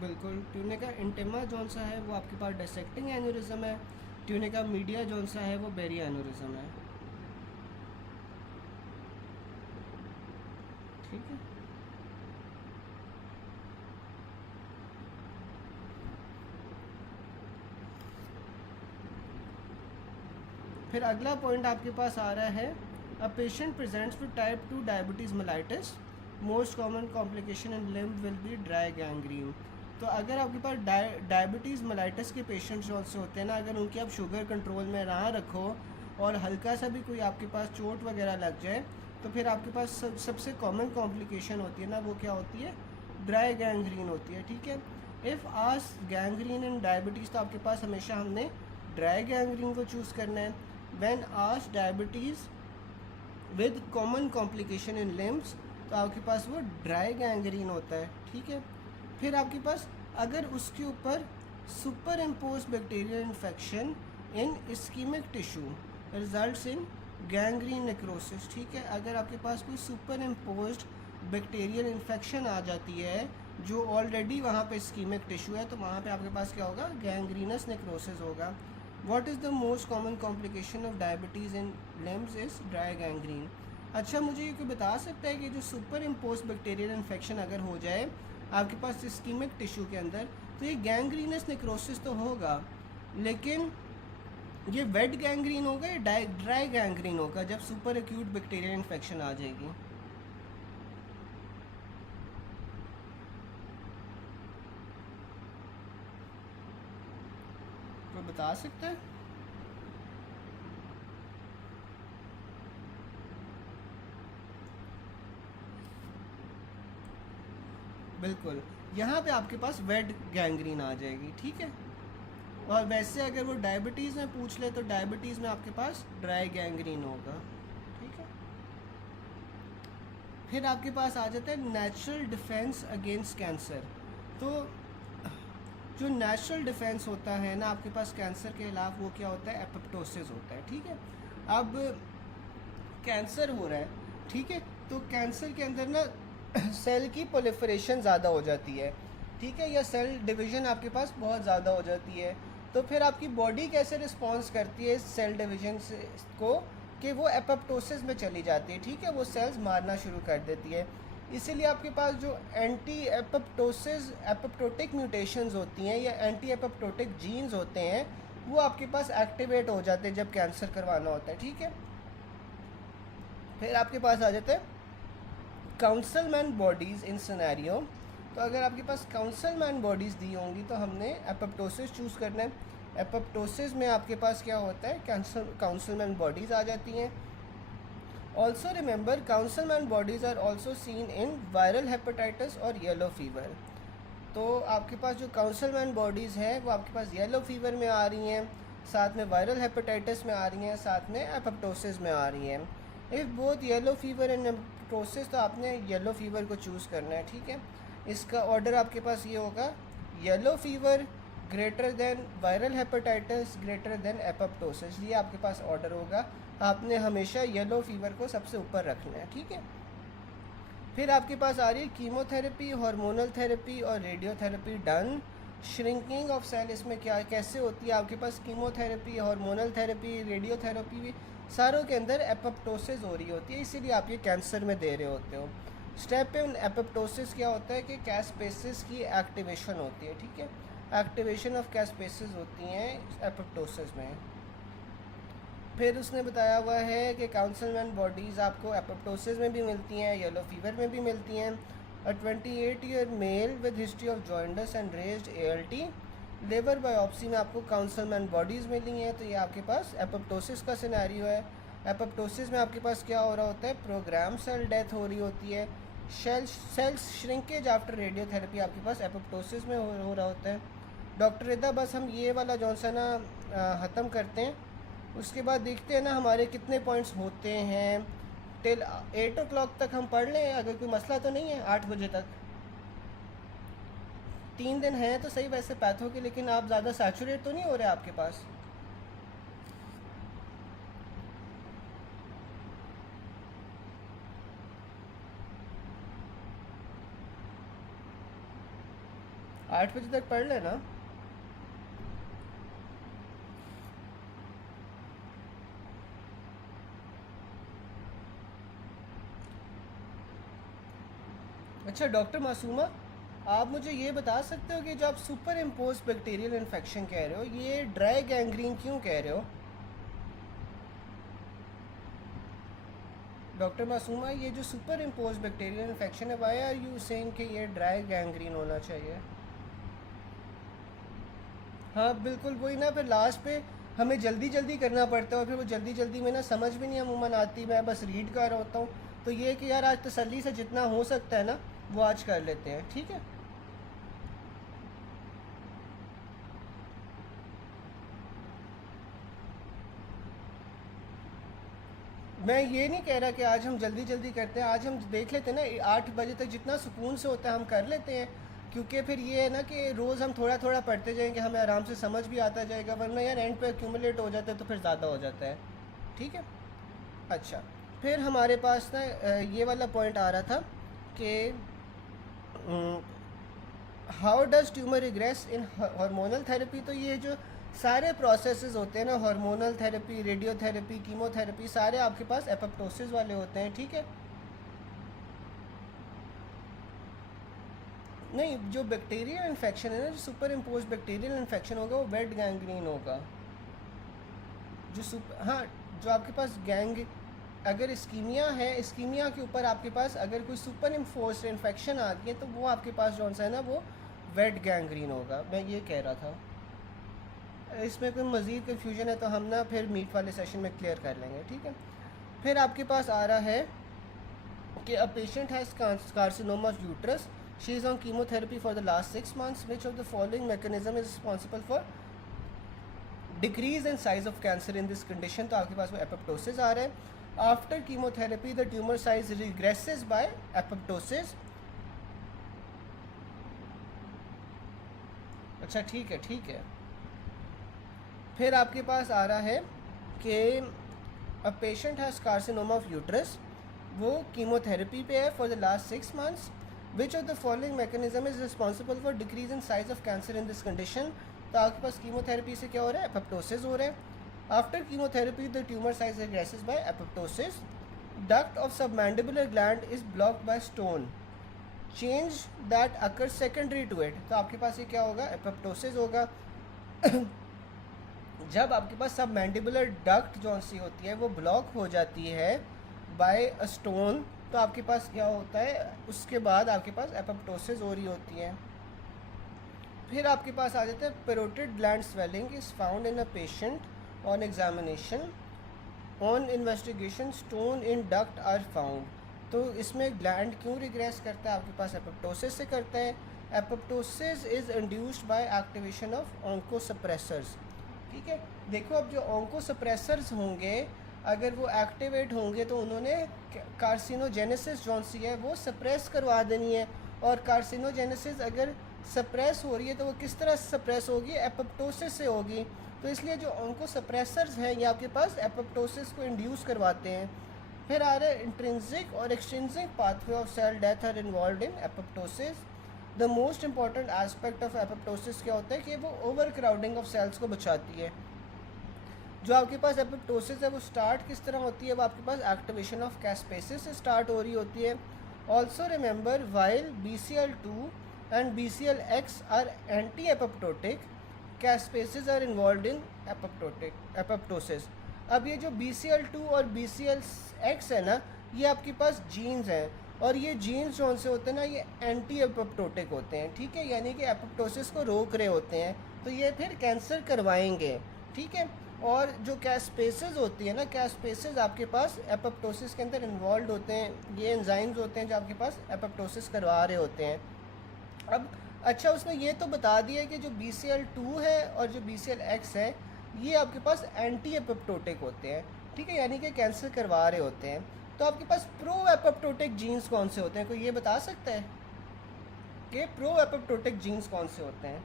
बिल्कुल, ट्यूनिका इंटेमा जौन सा है वो आपके पास डायसेक्टिंग एन्यूरिज्म है, ट्यूनिका मीडिया जौन सा है वो बेरी एन्यूरिज्म है। ठीक है, फिर अगला पॉइंट आपके पास आ रहा है a patient presents with type 2 diabetes mellitus, most common complication in limb will be dry gangrene. तो अगर आपके पास डायबिटीज़ मेलाइटिस के पेशेंट्स जो से होते हैं ना, अगर उनकी आप शुगर कंट्रोल में ना रखो और हल्का सा भी कोई आपके पास चोट वगैरह लग जाए, तो फिर आपके पास सबसे कॉमन कॉम्प्लिकेशन होती है ना वो क्या होती है? ड्राई गैंग्रीन होती है। ठीक है, इफ़ आस गैंग्रीन इन डायबिटीज़, तो आपके पास हमेशा हमने ड्राई गैंग्रीन को चूज़ करना है। व्हेन आस diabetes with common complication in limbs तो आपके पास वो ड्राई गैंग्रीन होता है, ठीक है। फिर आपके पास अगर उसके ऊपर super impose bacterial infection in ischaemic tissue results in gangrene necrosis, ठीक है। अगर आपके पास कोई सुपर इम्पोज्ड बैक्टीरियल इन्फेक्शन आ जाती है जो ऑलरेडी वहाँ पे इस्कीमिक टिश्यू है, तो वहाँ पे आपके पास क्या होगा, गैंग्रीनस नेक्रोसिस होगा। What is the most common complication of diabetes in limbs is dry gangrene. अच्छा, मुझे ये कोई बता सकता है कि जो सुपर इम्पोज बैक्टीरियल इन्फेक्शन अगर हो जाए आपके पास इस्कीमिक टिश्यू के अंदर, तो ये गैंग्रीनस नेक्रोसिस तो होगा, लेकिन ये वेट गैंग्रीन होगा या ड्राई गैंग्रीन होगा जब सुपर एक्यूट बैक्टीरियल इन्फेक्शन आ जाएगी। कोई बता सकता है? बिल्कुल, यहाँ पे आपके पास वेट गैंग्रीन आ जाएगी, ठीक है। और वैसे अगर वो डायबिटीज़ में पूछ ले तो डायबिटीज़ में आपके पास ड्राई गैंग्रीन होगा, ठीक है। फिर आपके पास आ जाता है नेचुरल डिफेंस अगेंस्ट कैंसर। तो जो नेचुरल डिफेंस होता है ना आपके पास कैंसर के खिलाफ, वो क्या होता है, एपोप्टोसिस होता है, ठीक है। अब कैंसर हो रहा है, ठीक है, तो कैंसर के अंदर ना सेल की प्रोलिफरेशन ज़्यादा हो जाती है, ठीक है, या सेल डिवीज़न आपके पास बहुत ज़्यादा हो जाती है। तो फिर आपकी बॉडी कैसे रिस्पॉन्स करती है इस सेल डिवीज़न को, कि वो एपोप्टोसिस में चली जाती है, ठीक है, वो सेल्स मारना शुरू कर देती है। इसीलिए आपके पास जो एंटी एपोप्टोसिस एपोप्टोटिक म्यूटेशंस होती हैं या एंटी एपोप्टोटिक जीन्स होते हैं, वो आपके पास एक्टिवेट हो जाते हैं जब कैंसर करवाना होता है, ठीक है। फिर आपके पास आ जाते हैं काउंसलमैन बॉडीज़ इन सिनेरियो। तो अगर आपके पास काउंसलमैन बॉडीज़ दी होंगी तो हमने एपोप्टोसिस चूज़ करना है। एपोप्टोसिस में आपके पास क्या होता है, काउंसलमैन बॉडीज़ आ जाती हैं। Also remember Councilman bodies are also seen in viral hepatitis और येलो फीवर। तो आपके पास जो काउंसलमैन बॉडीज़ हैं वो आपके पास येलो फीवर में आ रही हैं, साथ में वायरल हेपेटाइटिस में आ रही हैं, साथ में एपोप्टोसिस में आ रही हैं। If both yellow fever and apoptosis, तो आपने येलो फीवर को चूज़ करना है, ठीक है। इसका ऑर्डर आपके पास ये होगा, yellow fever greater than viral hepatitis greater than apoptosis, ये आपके पास ऑर्डर होगा। आपने हमेशा येलो फीवर को सबसे ऊपर रखना है, ठीक है। फिर आपके पास आ रही है कीमोथेरेपी, हार्मोनल थेरेपी और radiotherapy done. Shrinking of cell इसमें क्या कैसे होती है, आपके पास कीमोथेरेपी, हार्मोनल थेरेपी, रेडियोथेरेपी भी सारों के अंदर एपोप्टोसिस हो रही होती है, इसीलिए आप ये कैंसर में दे रहे होते हो। स्टेप इन एपोप्टोसिस क्या होता है कि कैस्पेसिस की एक्टिवेशन होती है, ठीक है, एक्टिवेशन ऑफ कैस्पेसिस होती हैं एपोप्टोसिस में। फिर उसने बताया हुआ है कि काउंसलमैन बॉडीज़ आपको एपोप्टोसिस में भी मिलती हैं, येलो फीवर में भी मिलती हैं। 28-year male with history of jaundice and raised ALT, लेबर बायोप्सी में आपको काउंसलमैन बॉडीज़ मिली हैं, तो ये आपके पास एपोप्टोसिस का सिनेरियो है। एपोप्टोसिस में आपके पास क्या हो रहा होता है, प्रोग्राम सेल डेथ हो रही होती है। सेल्स श्रिंकेज आफ्टर रेडियोथेरेपी आपके पास एपोप्टोसिस में हो रहा होता है। डॉक्टर रिदा, बस हम ये वाला जो सा ना ख़त्म करते हैं, उसके बाद देखते हैं ना हमारे कितने पॉइंट्स होते हैं। टिल 8 o'clock तक हम पढ़ लें, अगर कोई मसला तो नहीं है, 8 बजे तक। 3 दिन हैं तो सही वैसे पैथो के, लेकिन आप ज़्यादा सैचुरेट तो नहीं हो रहे आपके पास? आठ बजे तक पढ़ लेना। अच्छा डॉक्टर मासूमा, आप मुझे ये बता सकते हो कि जो आप सुपर इम्पोज बैक्टीरियल इन्फेक्शन कह रहे हो, ये ड्राई गैंग्रीन क्यों कह रहे हो? डॉक्टर मासूमा, ये जो सुपर इम्पोज बैक्टीरियल इन्फेक्शन है, वाई आर यू सेइंग कि ये ड्राई गैंग्रीन होना चाहिए? हाँ बिल्कुल, वही ना, फिर लास्ट पे हमें जल्दी जल्दी करना पड़ता है और फिर वो जल्दी जल्दी में ना समझ भी नहीं अमूमन आती, मैं बस रीड कर रहा होता हूँ। तो ये कि यार आज तसल्ली से जितना हो सकता है ना वो आज कर लेते हैं, ठीक है। मैं ये नहीं कह रहा कि आज हम जल्दी जल्दी करते हैं, आज हम देख लेते हैं ना 8 बजे तक जितना सुकून से होता है हम कर लेते हैं, क्योंकि फिर ये है ना कि रोज़ हम थोड़ा थोड़ा पढ़ते जाएंगे, हमें आराम से समझ भी आता जाएगा, वरना यार एंड पे एक्यूमुलेट हो जाता है तो फिर ज़्यादा हो जाता है। ठीक है। अच्छा, फिर हमारे पास ना ये वाला पॉइंट आ रहा था कि how does tumour regress in hormonal therapy. तो ये जो सारे प्रोसेसेस होते हैं ना, हार्मोनल थेरेपी, रेडियोथेरेपी, कीमोथेरेपी, सारे आपके पास एपोप्टोसिस वाले होते हैं। ठीक है। नहीं, जो बैक्टीरियल इन्फेक्शन है ना, जो सुपर इम्पोज बैक्टीरियल इन्फेक्शन होगा वो वेट गैंग्रीन होगा। हाँ, जो आपके पास अगर इस्कीमिया है, इस्कीमिया के ऊपर आपके पास अगर कोई सुपर इम्पोज इन्फेक्शन आ गई है तो वो आपके पास जो सा है ना वो वेट गैंग्रीन होगा। मैं ये कह रहा था। इसमें कोई मज़ीद कन्फ्यूजन है तो हम ना फिर मीट वाले सेशन में क्लियर कर लेंगे। ठीक है। फिर आपके पास आ रहा है कि a patient has carcinoma of uterus, she is on chemotherapy for the last 6 months, which of the following mechanism is responsible for decrease in size of cancer in this condition. तो आपके पास वो एपोप्टोसिस आ रहा है। After chemotherapy the tumour size regresses by apoptosis. अच्छा, ठीक है, ठीक है। फिर आपके पास आ रहा है कि a patient has carcinoma of uterus, वो कीमोथेरेपी पे है for the last 6 months, which of the following mechanism is responsible for decrease in size of cancer in this condition. तो आपके पास कीमोथेरेपी से क्या हो रहा है, एपोप्टोसिस हो रहा है। After chemotherapy the tumour size regresses by apoptosis. Duct of submandibular gland is blocked by stone, change that occur secondary to it. तो आपके पास ये क्या होगा, एपोप्टोसिस होगा। जब आपके पास सब मैंडिबुलर डक्ट जो सी होती है वो ब्लॉक हो जाती है बाय अ स्टोन, तो आपके पास क्या होता है, उसके बाद आपके पास एपोप्टोसिस हो रही होती है। फिर आपके पास आ जाता है parotid gland swelling is found in a patient on examination, on investigation stone in duct are found. तो इसमें ग्लैंड क्यों रिग्रेस करता है, आपके पास एपोप्टोसिस से करता है। Apoptosis is induced by activation of oncosuppressors. ठीक है। देखो, अब जो ऑन्कोसप्रेसर्स होंगे अगर वो एक्टिवेट होंगे तो उन्होंने कार्सिनोजेनेसिस जो सी है वो सप्रेस करवा देनी है, और कार्सिनोजेनेसिस अगर सप्रेस हो रही है तो वो किस तरह सप्रेस होगी, एपोप्टोसिस से होगी। तो इसलिए जो ऑन्कोसप्रेसर्स हैं ये आपके पास एपोप्टोसिस को इंड्यूस करवाते हैं। फिर आ रहा है इंट्रिंसिक और extrinsic pathway of cell death are involve in apoptosis. The most important aspect of apoptosis क्या होता है कि वो ओवर क्राउडिंग ऑफ सेल्स को बचाती है। जो आपके पास एपोप्टोसिस है वो स्टार्ट किस तरह होती है, वो आपके पास एक्टिवेशन ऑफ कैस्पेसिस से स्टार्ट हो रही होती है। Also remember while BCL2 and BCLX are anti apoptotic, caspases are involve in apoptosis. अब ये जो BCL2 और BCLX है ना, ये आपके पास जीन्स हैं, और ये जीन्स जो से होते हैं ना ये एंटी एपोप्टोटिक होते हैं। ठीक है, यानी कि एपोप्टोसिस को रोक रहे होते हैं, तो ये फिर कैंसर करवाएंगे। ठीक है। और जो कैस्पेसिस होती है ना, कैस्पेसिस आपके पास एपोप्टोसिस के अंदर इन्वॉल्व होते हैं, ये एंजाइम्स होते हैं जो आपके पास एपोप्टोसिस करवा रहे होते हैं। अब अच्छा, उसने ये तो बता दिया कि जो BCL2 है और जो BCLX है ये आपके पास एंटी एपोप्टोटिक होते हैं। ठीक है, यानी कि कैंसर करवा रहे होते हैं। तो आपके पास प्रो एपोप्टोटिक जीन्स कौन से होते हैं, कोई ये बता सकता है कि प्रो एपोप्टोटिक जीन्स कौन से होते हैं?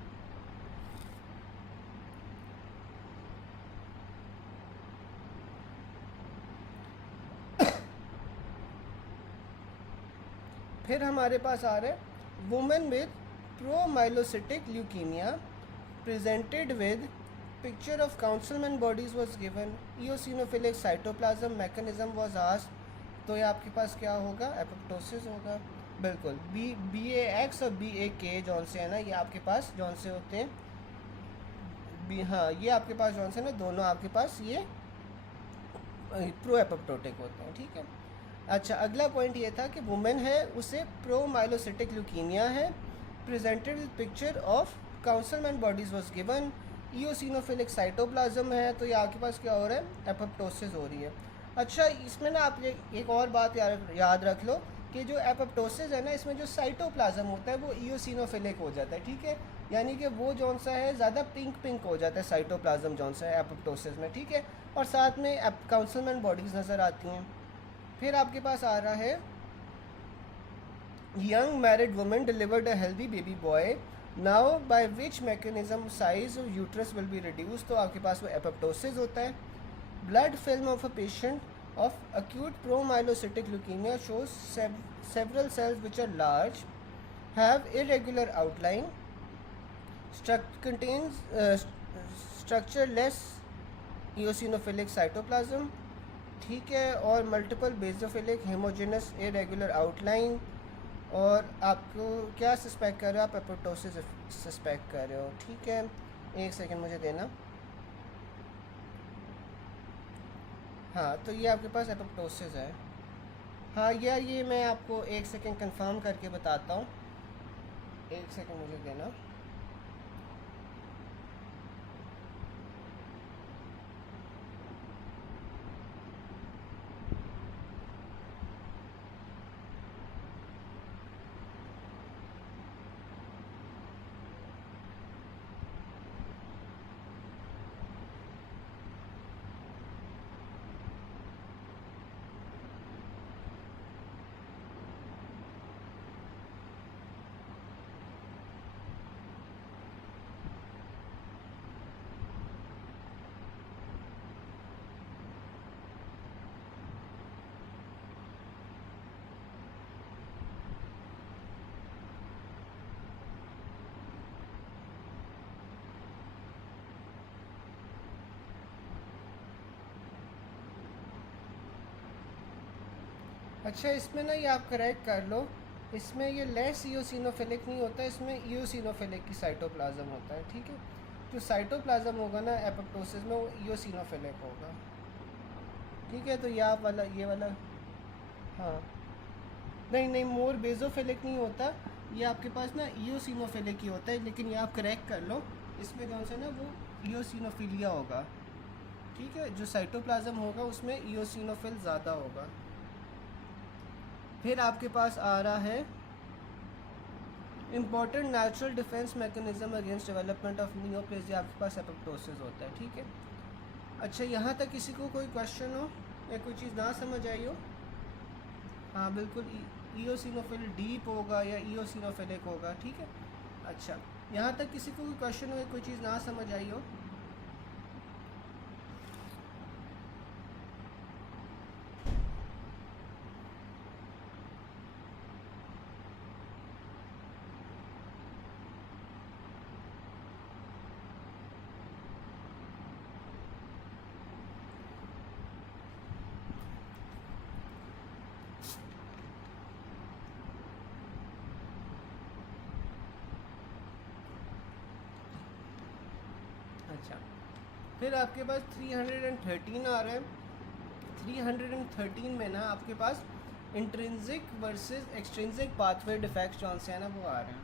फिर हमारे पास आ रहे हैं women with promyelocytic leukaemia presented with picture of Councilman bodies was given, eosinophilic cytoplasm mechanism was asked. तो ये आपके पास क्या होगा, एपोप्टोसिस होगा। बिल्कुल, BAX और BAK जौन से है ना, ये आपके पास जौन से होते हैं हाँ, ये आपके पास जौन से ना दोनों आपके पास ये प्रो एपोप्टोटिक होते हैं। ठीक है। अच्छा, अगला पॉइंट ये था कि वुमेन है उसे प्रोमाइलोसिटिक ल्यूकीमिया है, presented with picture of Councilman bodies was given, eosinophilic cytoplasm है। तो ये आपके पास क्या हो रहा है, एपोप्टोसिस हो रही है। अच्छा, इसमें ना आप एक और बात याद रख लो कि जो एपोप्टोसिस है ना, इसमें जो साइटोप्लाज्म होता है वो ईओसिनोफिलिक हो जाता है, ठीक है। यानी कि वो जौन सा है ज़्यादा पिंक पिंक हो जाता है साइटोप्लाज्म जौन सा है एपोप्टोसिस में, ठीक है। और साथ में काउंसलमेंट बॉडीज़ नज़र आती हैं। फिर आपके पास आ रहा है young married woman delivered a healthy baby boy, now by which mechanism size of uterus will be reduced, तो आपके पास वो एपोप्टोसिस होता है। blood film of a patient of acute promyelocytic leukemia shows several cells which are large, have irregular outline, contains structure less eosinophilic cytoplasm, ठीक है, और multiple बेजोफिलिक हेमोजेनस irregular outline. और आपको क्या सस्पेक्ट कर रहे हो आप? एपोप्टोसिस सस्पेक्ट कर रहे हो, ठीक है। एक सेकंड मुझे देना। हाँ, तो ये आपके पास एपोप्टोसिस है। हाँ यार, ये मैं आपको एक सेकंड कंफर्म करके बताता हूँ, एक सेकंड मुझे देना। अच्छा, इसमें ना ये आप करेक्ट कर लो, इसमें ये लेस ईओसिनोफिलिक नहीं होता, इसमें ईओसिनोफिलिक की साइटोप्लाज्म होता है, ठीक है। जो साइटोप्लाज्म होगा ना एपोप्टोसिस में, वो ईओसिनोफिलिक होगा, ठीक है। तो ये आप वाला, ये वाला, हाँ नहीं नहीं, मोर बेजोफिलिक नहीं होता, ये आपके पास ना ईओसिनोफिलिक ही होता है। लेकिन ये आप करेक्ट कर लो, इसमें जो है ना वो ईओसिनोफिलिया होगा, ठीक है। जो साइटोप्लाज्म होगा उसमें ईओसिनोफिल ज़्यादा होगा। फिर आपके पास आ रहा है important natural defence mechanism against development of neoplasia, आपके पास एपोप्टोसिस होता है, ठीक है। अच्छा, यहाँ तक किसी को कोई क्वेश्चन हो या कोई चीज़ ना समझ आई हो? हाँ बिल्कुल, ईओसिनोफिल डीप होगा या ईओसिनोफिलिक होगा, ठीक है। अच्छा, यहाँ तक किसी को कोई क्वेश्चन हो या कोई चीज़ ना समझ आई हो? अच्छा, फिर आपके पास 313 आ रहा है। 313 में ना आपके पास intrinsic versus extrinsic pathway defects जो से है ना वो आ रहे हैं।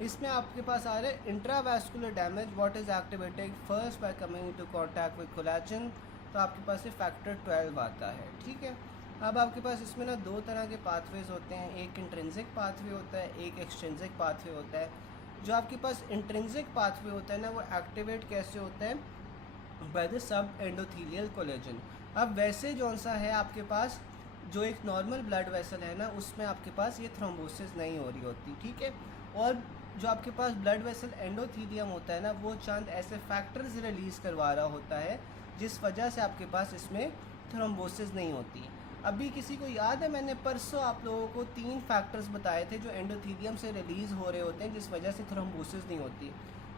इसमें आपके पास आ रहे हैं intravascular damage what is activated first by coming into contact with collagen, तो आपके पास ये फैक्टर 12 आता है, ठीक है। अब आपके पास इसमें ना दो तरह के पाथवेज होते हैं, एक इंट्रिंसिक पाथवे होता है, एक एक्सट्रिंसिक पाथवे होता है। जो आपके पास इंट्रिंसिक पाथवे होता है ना वो एक्टिवेट कैसे होता है? By the sub endothelial collagen. अब वैसे जौन सा है आपके पास जो एक नॉर्मल ब्लड वेसल है ना उसमें आपके पास ये थ्रोम्बोसिस नहीं हो रही होती, ठीक है। और जो आपके पास ब्लड वेसल एंडोथीलियम होता है ना वो चंद ऐसे फैक्टर्स रिलीज़ करवा रहा होता है जिस वजह से आपके पास इसमें थ्रोम्बोसिस नहीं होती। अभी किसी को याद है मैंने परसों आप लोगों को 3 फैक्टर्स बताए थे जो एंडोथीलियम से रिलीज़ हो रहे होते हैं जिस वजह से थ्रोम्बोसिस नहीं होती।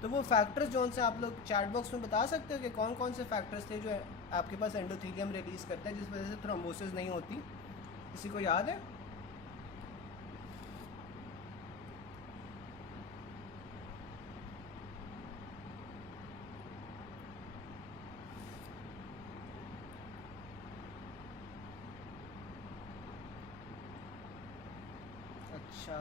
तो वो फैक्टर्स जो से आप लोग चैट बॉक्स में बता सकते हो कि कौन कौन से फैक्टर्स थे जो आपके पास एंडोथीलियम रिलीज़ करता है जिस वजह से थ्रोम्बोसिस नहीं होती? किसी को याद है? अच्छा,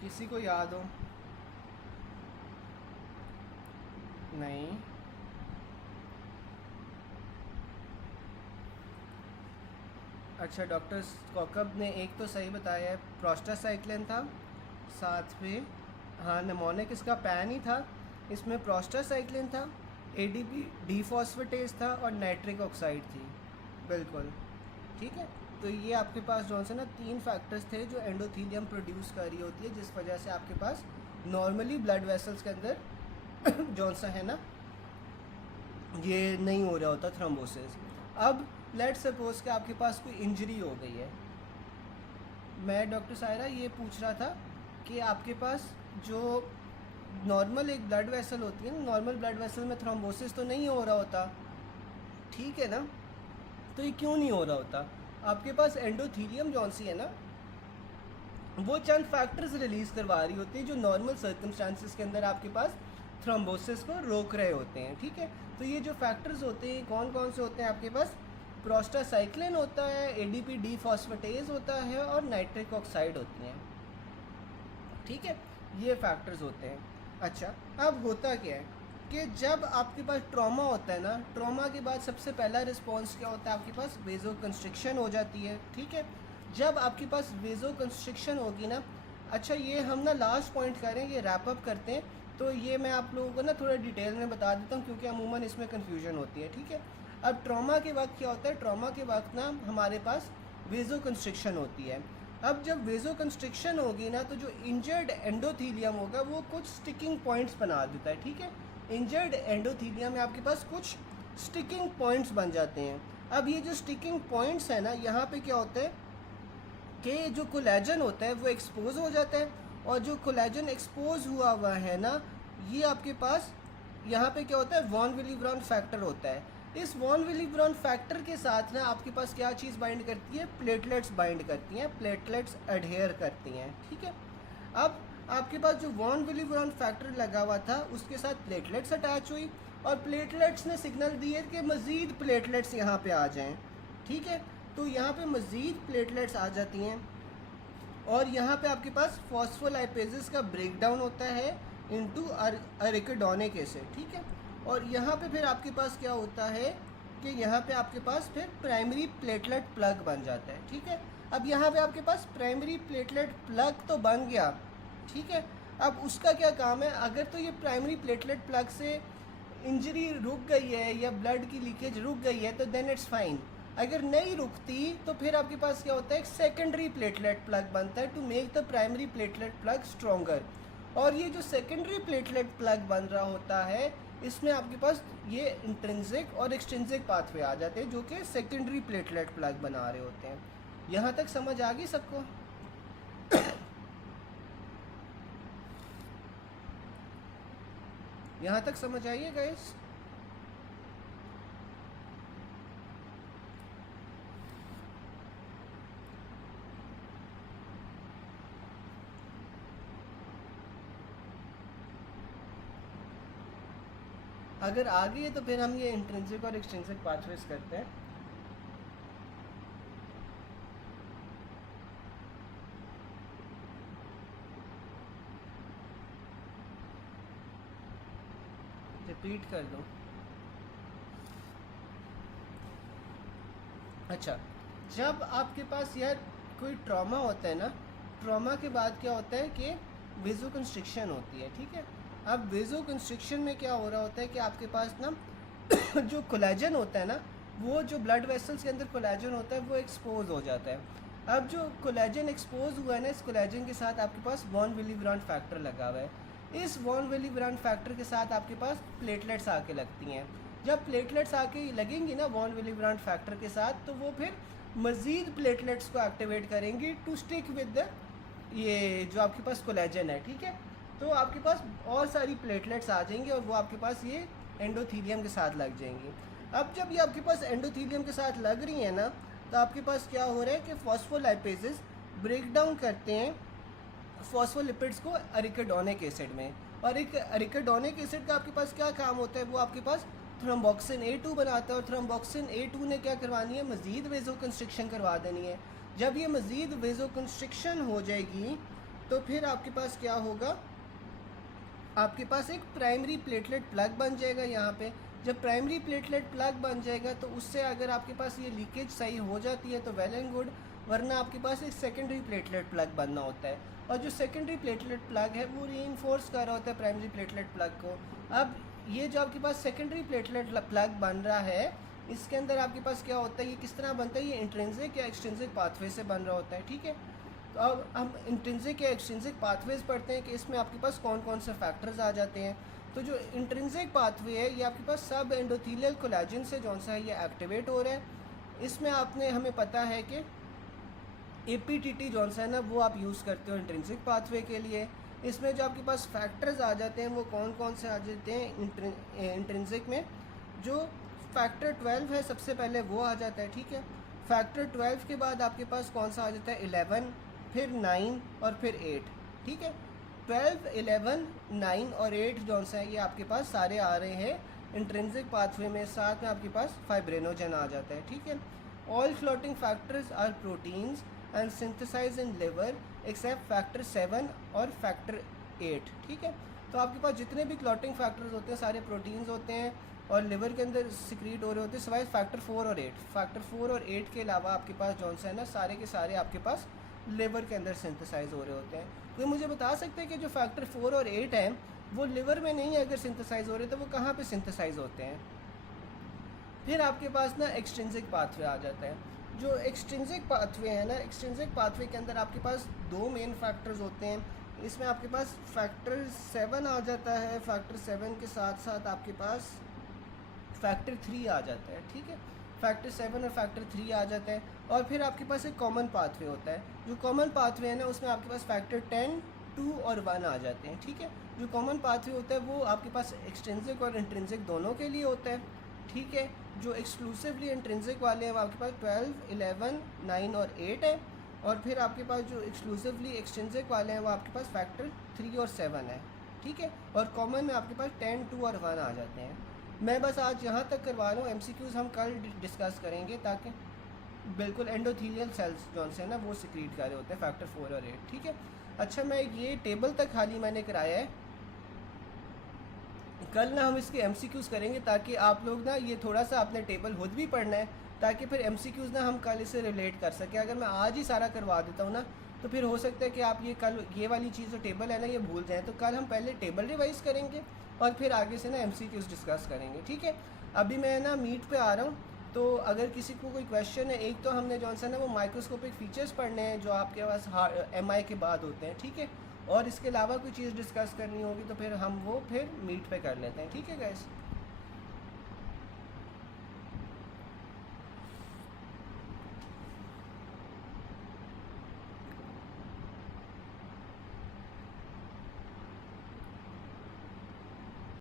किसी को याद हो? नहीं, अच्छा, डॉक्टर कॉकब ने एक तो सही बताया है, प्रोस्टासाइक्लिन था, साथ में हाँ निमोनिक इसका पैन ही था, इसमें प्रोस्टासाइक्लिन था, एडीपी डीफॉस्फेटेज था और नाइट्रिक ऑक्साइड थी। बिल्कुल ठीक है। तो ये आपके पास जो है ना 3 फैक्टर्स थे जो एंडोथीलियम प्रोड्यूस कर रही होती है, जिस वजह से आपके पास नॉर्मली ब्लड वेसल्स के अंदर जो सा है ना ये नहीं हो रहा होता थ्रोम्बोसिस। अब लेट सपोज कि आपके पास कोई इंजरी हो गई है। मैं डॉक्टर सायरा ये पूछ रहा था कि आपके पास जो नॉर्मल एक ब्लड वेसल होती है, नॉर्मल ब्लड वेसल में थ्रोम्बोसिस तो नहीं हो रहा होता, ठीक है ना? तो ये क्यों नहीं हो रहा होता? आपके पास एंडोथीलियम जौन सी है ना, वो चंद फैक्टर्स रिलीज़ करवा रही होती है जो नॉर्मल सर्कमस्टांसिस के अंदर आपके पास थ्रोम्बोसिस को रोक रहे होते हैं, ठीक है? तो ये जो फैक्टर्स होते हैं कौन कौन से होते हैं आपके पास? प्रोस्टासाइक्लिन होता है, एडीपी डीफॉस्फेटेज होता है और नाइट्रिक ऑक्साइड होती हैं, ठीक है? ये फैक्टर्स होते हैं। अच्छा, अब होता क्या है कि जब आपके पास ट्रॉमा होता है ना, ट्रॉमा के बाद सबसे पहला रिस्पॉन्स क्या होता है आपके पास? वेजो कंस्ट्रिक्शन हो जाती है, ठीक है? जब आपके पास वेजो कंस्ट्रिक्शन होगी ना, अच्छा ये हम ना लास्ट पॉइंट करें, ये रैप अप करते हैं, तो ये मैं आप लोगों को ना थोड़ा डिटेल में बता देता हूँ क्योंकि अमूमन इसमें कन्फ्यूजन होती है, ठीक है? अब ट्रॉमा के वक्त क्या होता है? ट्रॉमा के वक्त ना हमारे पास वेजो कंस्ट्रिक्शन होती है। अब जब वेजो कंस्ट्रिक्शन होगी ना, तो जो इंजर्ड एंडोथीलियम होगा वो कुछ स्टिकिंग पॉइंट्स बना देता है, ठीक है? इंजर्ड एंडोथीलियम में आपके पास कुछ स्टिकिंग पॉइंट्स बन जाते हैं। अब ये जो स्टिकिंग पॉइंट्स है ना, यहाँ पे क्या होता है कि जो कोलेजन होता है वो एक्सपोज हो जाता है, और जो कोलेजन एक्सपोज हुआ हुआ है ना, ये आपके पास यहाँ पे क्या होता है? वॉन विली-ब्राउन फैक्टर होता है। इस वॉन विली-ब्राउन फैक्टर के साथ ना आपके पास क्या चीज़ बाइंड करती है? प्लेटलेट्स बाइंड करती हैं, प्लेटलेट्स एडहेयर करती हैं, ठीक है? अब आपके पास जो वॉन विली-ब्राउन फैक्टर लगा हुआ था उसके साथ प्लेटलेट्स अटैच हुई, और प्लेटलेट्स ने सिग्नल दिए कि मज़ीद प्लेटलेट्स यहाँ पे आ जाएं, ठीक है? तो यहाँ पे मज़ीद प्लेटलेट्स आ जाती हैं, और यहाँ पे आपके पास फॉस्फोलाइपेजेस का ब्रेकडाउन होता है इनटू अरिकोडोनिक एसिड, ठीक है? और यहाँ पे फिर आपके पास क्या होता है कि यहाँ पे आपके पास फिर प्राइमरी प्लेटलेट प्लग बन जाता है, ठीक है? अब यहाँ पे आपके पास प्राइमरी प्लेटलेट प्लग तो बन गया, ठीक है? अब उसका क्या काम है? अगर तो ये प्राइमरी प्लेटलेट प्लग से इंजरी रुक गई है या ब्लड की लीकेज रुक गई है तो देन इट्स फाइन। अगर नहीं रुकती तो फिर आपके पास क्या होता है? एक सेकेंडरी प्लेटलेट प्लग बनता है to make the primary platelet plug stronger. और ये जो सेकेंडरी प्लेटलेट प्लग बन रहा होता है, इसमें आपके पास ये इंट्रिंसिक और एक्सट्रिंसिक पाथवे आ जाते हैं जो कि सेकेंडरी प्लेटलेट प्लग बना रहे होते हैं। यहाँ तक समझ आ गई सबको? यहाँ तक समझ आइए गाइस? अगर आ गई है तो फिर हम ये इंट्रिंसिक और एक्सट्रिंसिक पाथवेज करते हैं। रिपीट कर दो। अच्छा, जब आपके पास यार कोई ट्रॉमा होता है ना, ट्रॉमा के बाद क्या होता है कि वेजो कंस्ट्रिक्शन होती है, ठीक है? अब वेजो कंस्ट्रिक्शन में क्या हो रहा होता है कि आपके पास ना जो कोलेजन होता है ना, वो जो ब्लड वेसल्स के अंदर कोलेजन होता है वो एक्सपोज हो जाता है। अब जो कोलेजन एक्सपोज हुआ है ना, इस कोलेजन के साथ आपके पास वॉन विली-ब्राउन फैक्टर लगा हुआ है। इस वॉन विली-ब्राउन फैक्टर के साथ आपके पास प्लेटलेट्स आके लगती हैं। जब प्लेटलेट्स आके लगेंगी ना वॉन विली-ब्राउन फैक्टर के साथ, तो वो फिर मज़ीद प्लेटलेट्स को एक्टिवेट करेंगी टू स्टिक विद द ये जो आपके पास कोलेजन है, ठीक है? तो आपके पास और सारी प्लेटलेट्स आ जाएंगी और वो आपके पास ये एंडोथीलियम के साथ लग जाएंगी। अब जब ये आपके पास एंडोथीलियम के साथ लग रही हैं ना, तो आपके पास क्या हो रहा है कि फॉस्फोलाइपेजेस ब्रेक डाउन करते हैं फॉस्फोलिपिड्स को अरिकोडोनिक एसिड में, और एक अरिकोडोनिक एसिड का आपके पास क्या काम होता है? वो आपके पास थ्रोम्बोक्सिन A2 बनाता है, और थ्रोम्बोक्सिन A2 ने क्या करवानी है? मज़ीद वेजो कंस्ट्रिक्शन करवा देनी है। जब ये मज़ीद वेजो कंस्ट्रिक्शन हो जाएगी तो फिर आपके पास क्या होगा? आपके पास एक प्राइमरी प्लेटलेट प्लग बन जाएगा यहाँ पे। जब प्राइमरी प्लेटलेट प्लग बन जाएगा तो उससे अगर आपके पास ये लीकेज सही हो जाती है तो वेल एंड गुड, वरना आपके पास एक सेकेंडरी प्लेटलेट प्लग बनना होता है, और जो सेकेंडरी प्लेटलेट प्लग है वो रीइंफोर्स कर रहा होता है प्राइमरी प्लेटलेट प्लग को। अब ये जो आपके पास सेकेंडरी प्लेटलेट प्लग बन रहा है, इसके अंदर आपके पास क्या होता है, ये किस तरह बनता है, ये इंट्रिंसिक या एक्सट्रिंसिक पाथवे से बन रहा होता है, ठीक है। तो अब हम इंट्रिंसिक या एक्सट्रिंसिक पाथवेज पढ़ते हैं कि इसमें आपके पास कौन कौन से फैक्टर्स आ जाते हैं। तो जो इंट्रिंसिक पाथवे है ये आपके पास सब एंडोथीलियल कोलेजन से जो सा है ये एक्टिवेट हो रहा है। इसमें आपने हमें पता है कि APTT जो सा है ना वो आप यूज़ करते हो इंट्रिंसिक पाथवे के लिए। इसमें जो आपके पास फैक्टर्स आ जाते हैं वो कौन कौन से आ जाते हैं इंट्रिंसिक में, जो फैक्टर 12 है सबसे पहले वो आ जाता है, ठीक है। फैक्टर 12 के बाद आपके पास कौन सा आ जाता है, 11, फिर 9 और फिर 8, ठीक है। 12, 11, 9 और 8 जो सा है ये आपके पास सारे आ रहे हैं इंट्रिंसिक पाथवे में, साथ में आपके पास फाइब्रिनोजन आ जाता है, ठीक है। All clotting factors are proteins and synthesise in liver except factor 7 और फैक्टर 8, ठीक है। तो आपके पास जितने भी क्लॉटिंग फैक्टर्स होते हैं सारे प्रोटीन्स होते हैं और लिवर के अंदर सिक्रीट हो रहे होते हैं, सिवाय फैक्टर 4 और 8। फैक्टर 4 और 8 के अलावा आपके पास जो सा है ना सारे के सारे आपके पास लिवर के अंदर सिंथेसाइज हो रहे होते हैं। तो मुझे बता सकते हैं कि जो फैक्टर 4 और 8 हैं वो लिवर में नहीं अगर सिंथेसाइज हो रहे तो वो कहाँ पे सिंथेसाइज होते हैं। फिर आपके पास ना एक्सट्रिंसिक पाथवे आ जाता है। जो एक्सट्रिंसिक पाथवे है ना, एक्सट्रिंसिक पाथवे के अंदर आपके पास दो मेन फैक्टर्स होते हैं। इसमें आपके पास फैक्टर 7 आ जाता है, फैक्टर 7 के साथ साथ आपके पास फैक्टर 3 आ जाता है, ठीक है। फैक्टर 7 और फैक्टर 3 आ जाता है, और फिर आपके पास एक कॉमन पाथवे होता है। जो कॉमन पाथवे है ना उसमें आपके पास फैक्टर 10, 2 और 1 आ जाते हैं, ठीक है। जो कॉमन पाथवे होता है वो आपके पास एक्सट्रिंसिक और इंट्रिंसिक दोनों के लिए होता है, ठीक है। जो एक्सक्लूसिवली इंट्रिंसिक वाले हैं वो आपके पास 12, 11, 9 और 8 है, और फिर आपके पास जो एक्सक्लूसिवली एक्सट्रिंसिक वाले हैं वो आपके पास फैक्टर 3 और 7 है, ठीक है। और कॉमन में आपके पास 10, 2 और 1 आ जाते हैं। मैं बस आज यहाँ तक करवा रहा हूँ, MCQs हम कल डिस्कस करेंगे, ताकि बिल्कुल एंडोथीलियल सेल्स जो से ना वो सिक्रीट कर रहे होते हैं फैक्टर 4 और 8, ठीक है। अच्छा, मैं ये टेबल तक खाली मैंने कराया है, कल ना हम इसके MCQs करेंगे ताकि आप लोग ना ये थोड़ा सा आपने टेबल खुद भी पढ़ना है, ताकि फिर MCQs ना हम कल इसे रिलेट कर सकें। अगर मैं आज ही सारा करवा देता हूँ ना तो फिर हो सकता है कि आप ये कल ये वाली चीज़ जो टेबल है ना ये भूल जाएँ। तो कल हम पहले टेबल रिवाइज़ करेंगे और फिर आगे से ना MCQs डिस्कस करेंगे, ठीक है। अभी मैं ना मीट पे आ रहा हूँ, तो अगर किसी को कोई क्वेश्चन है, एक तो हमने जो सा ना वो माइक्रोस्कोपिक फीचर्स पढ़ने हैं जो आपके पास MI के बाद होते हैं, ठीक है। और इसके अलावा कोई चीज़ डिस्कस करनी होगी तो फिर हम वो फिर मीट पे कर लेते हैं, ठीक है गाइस।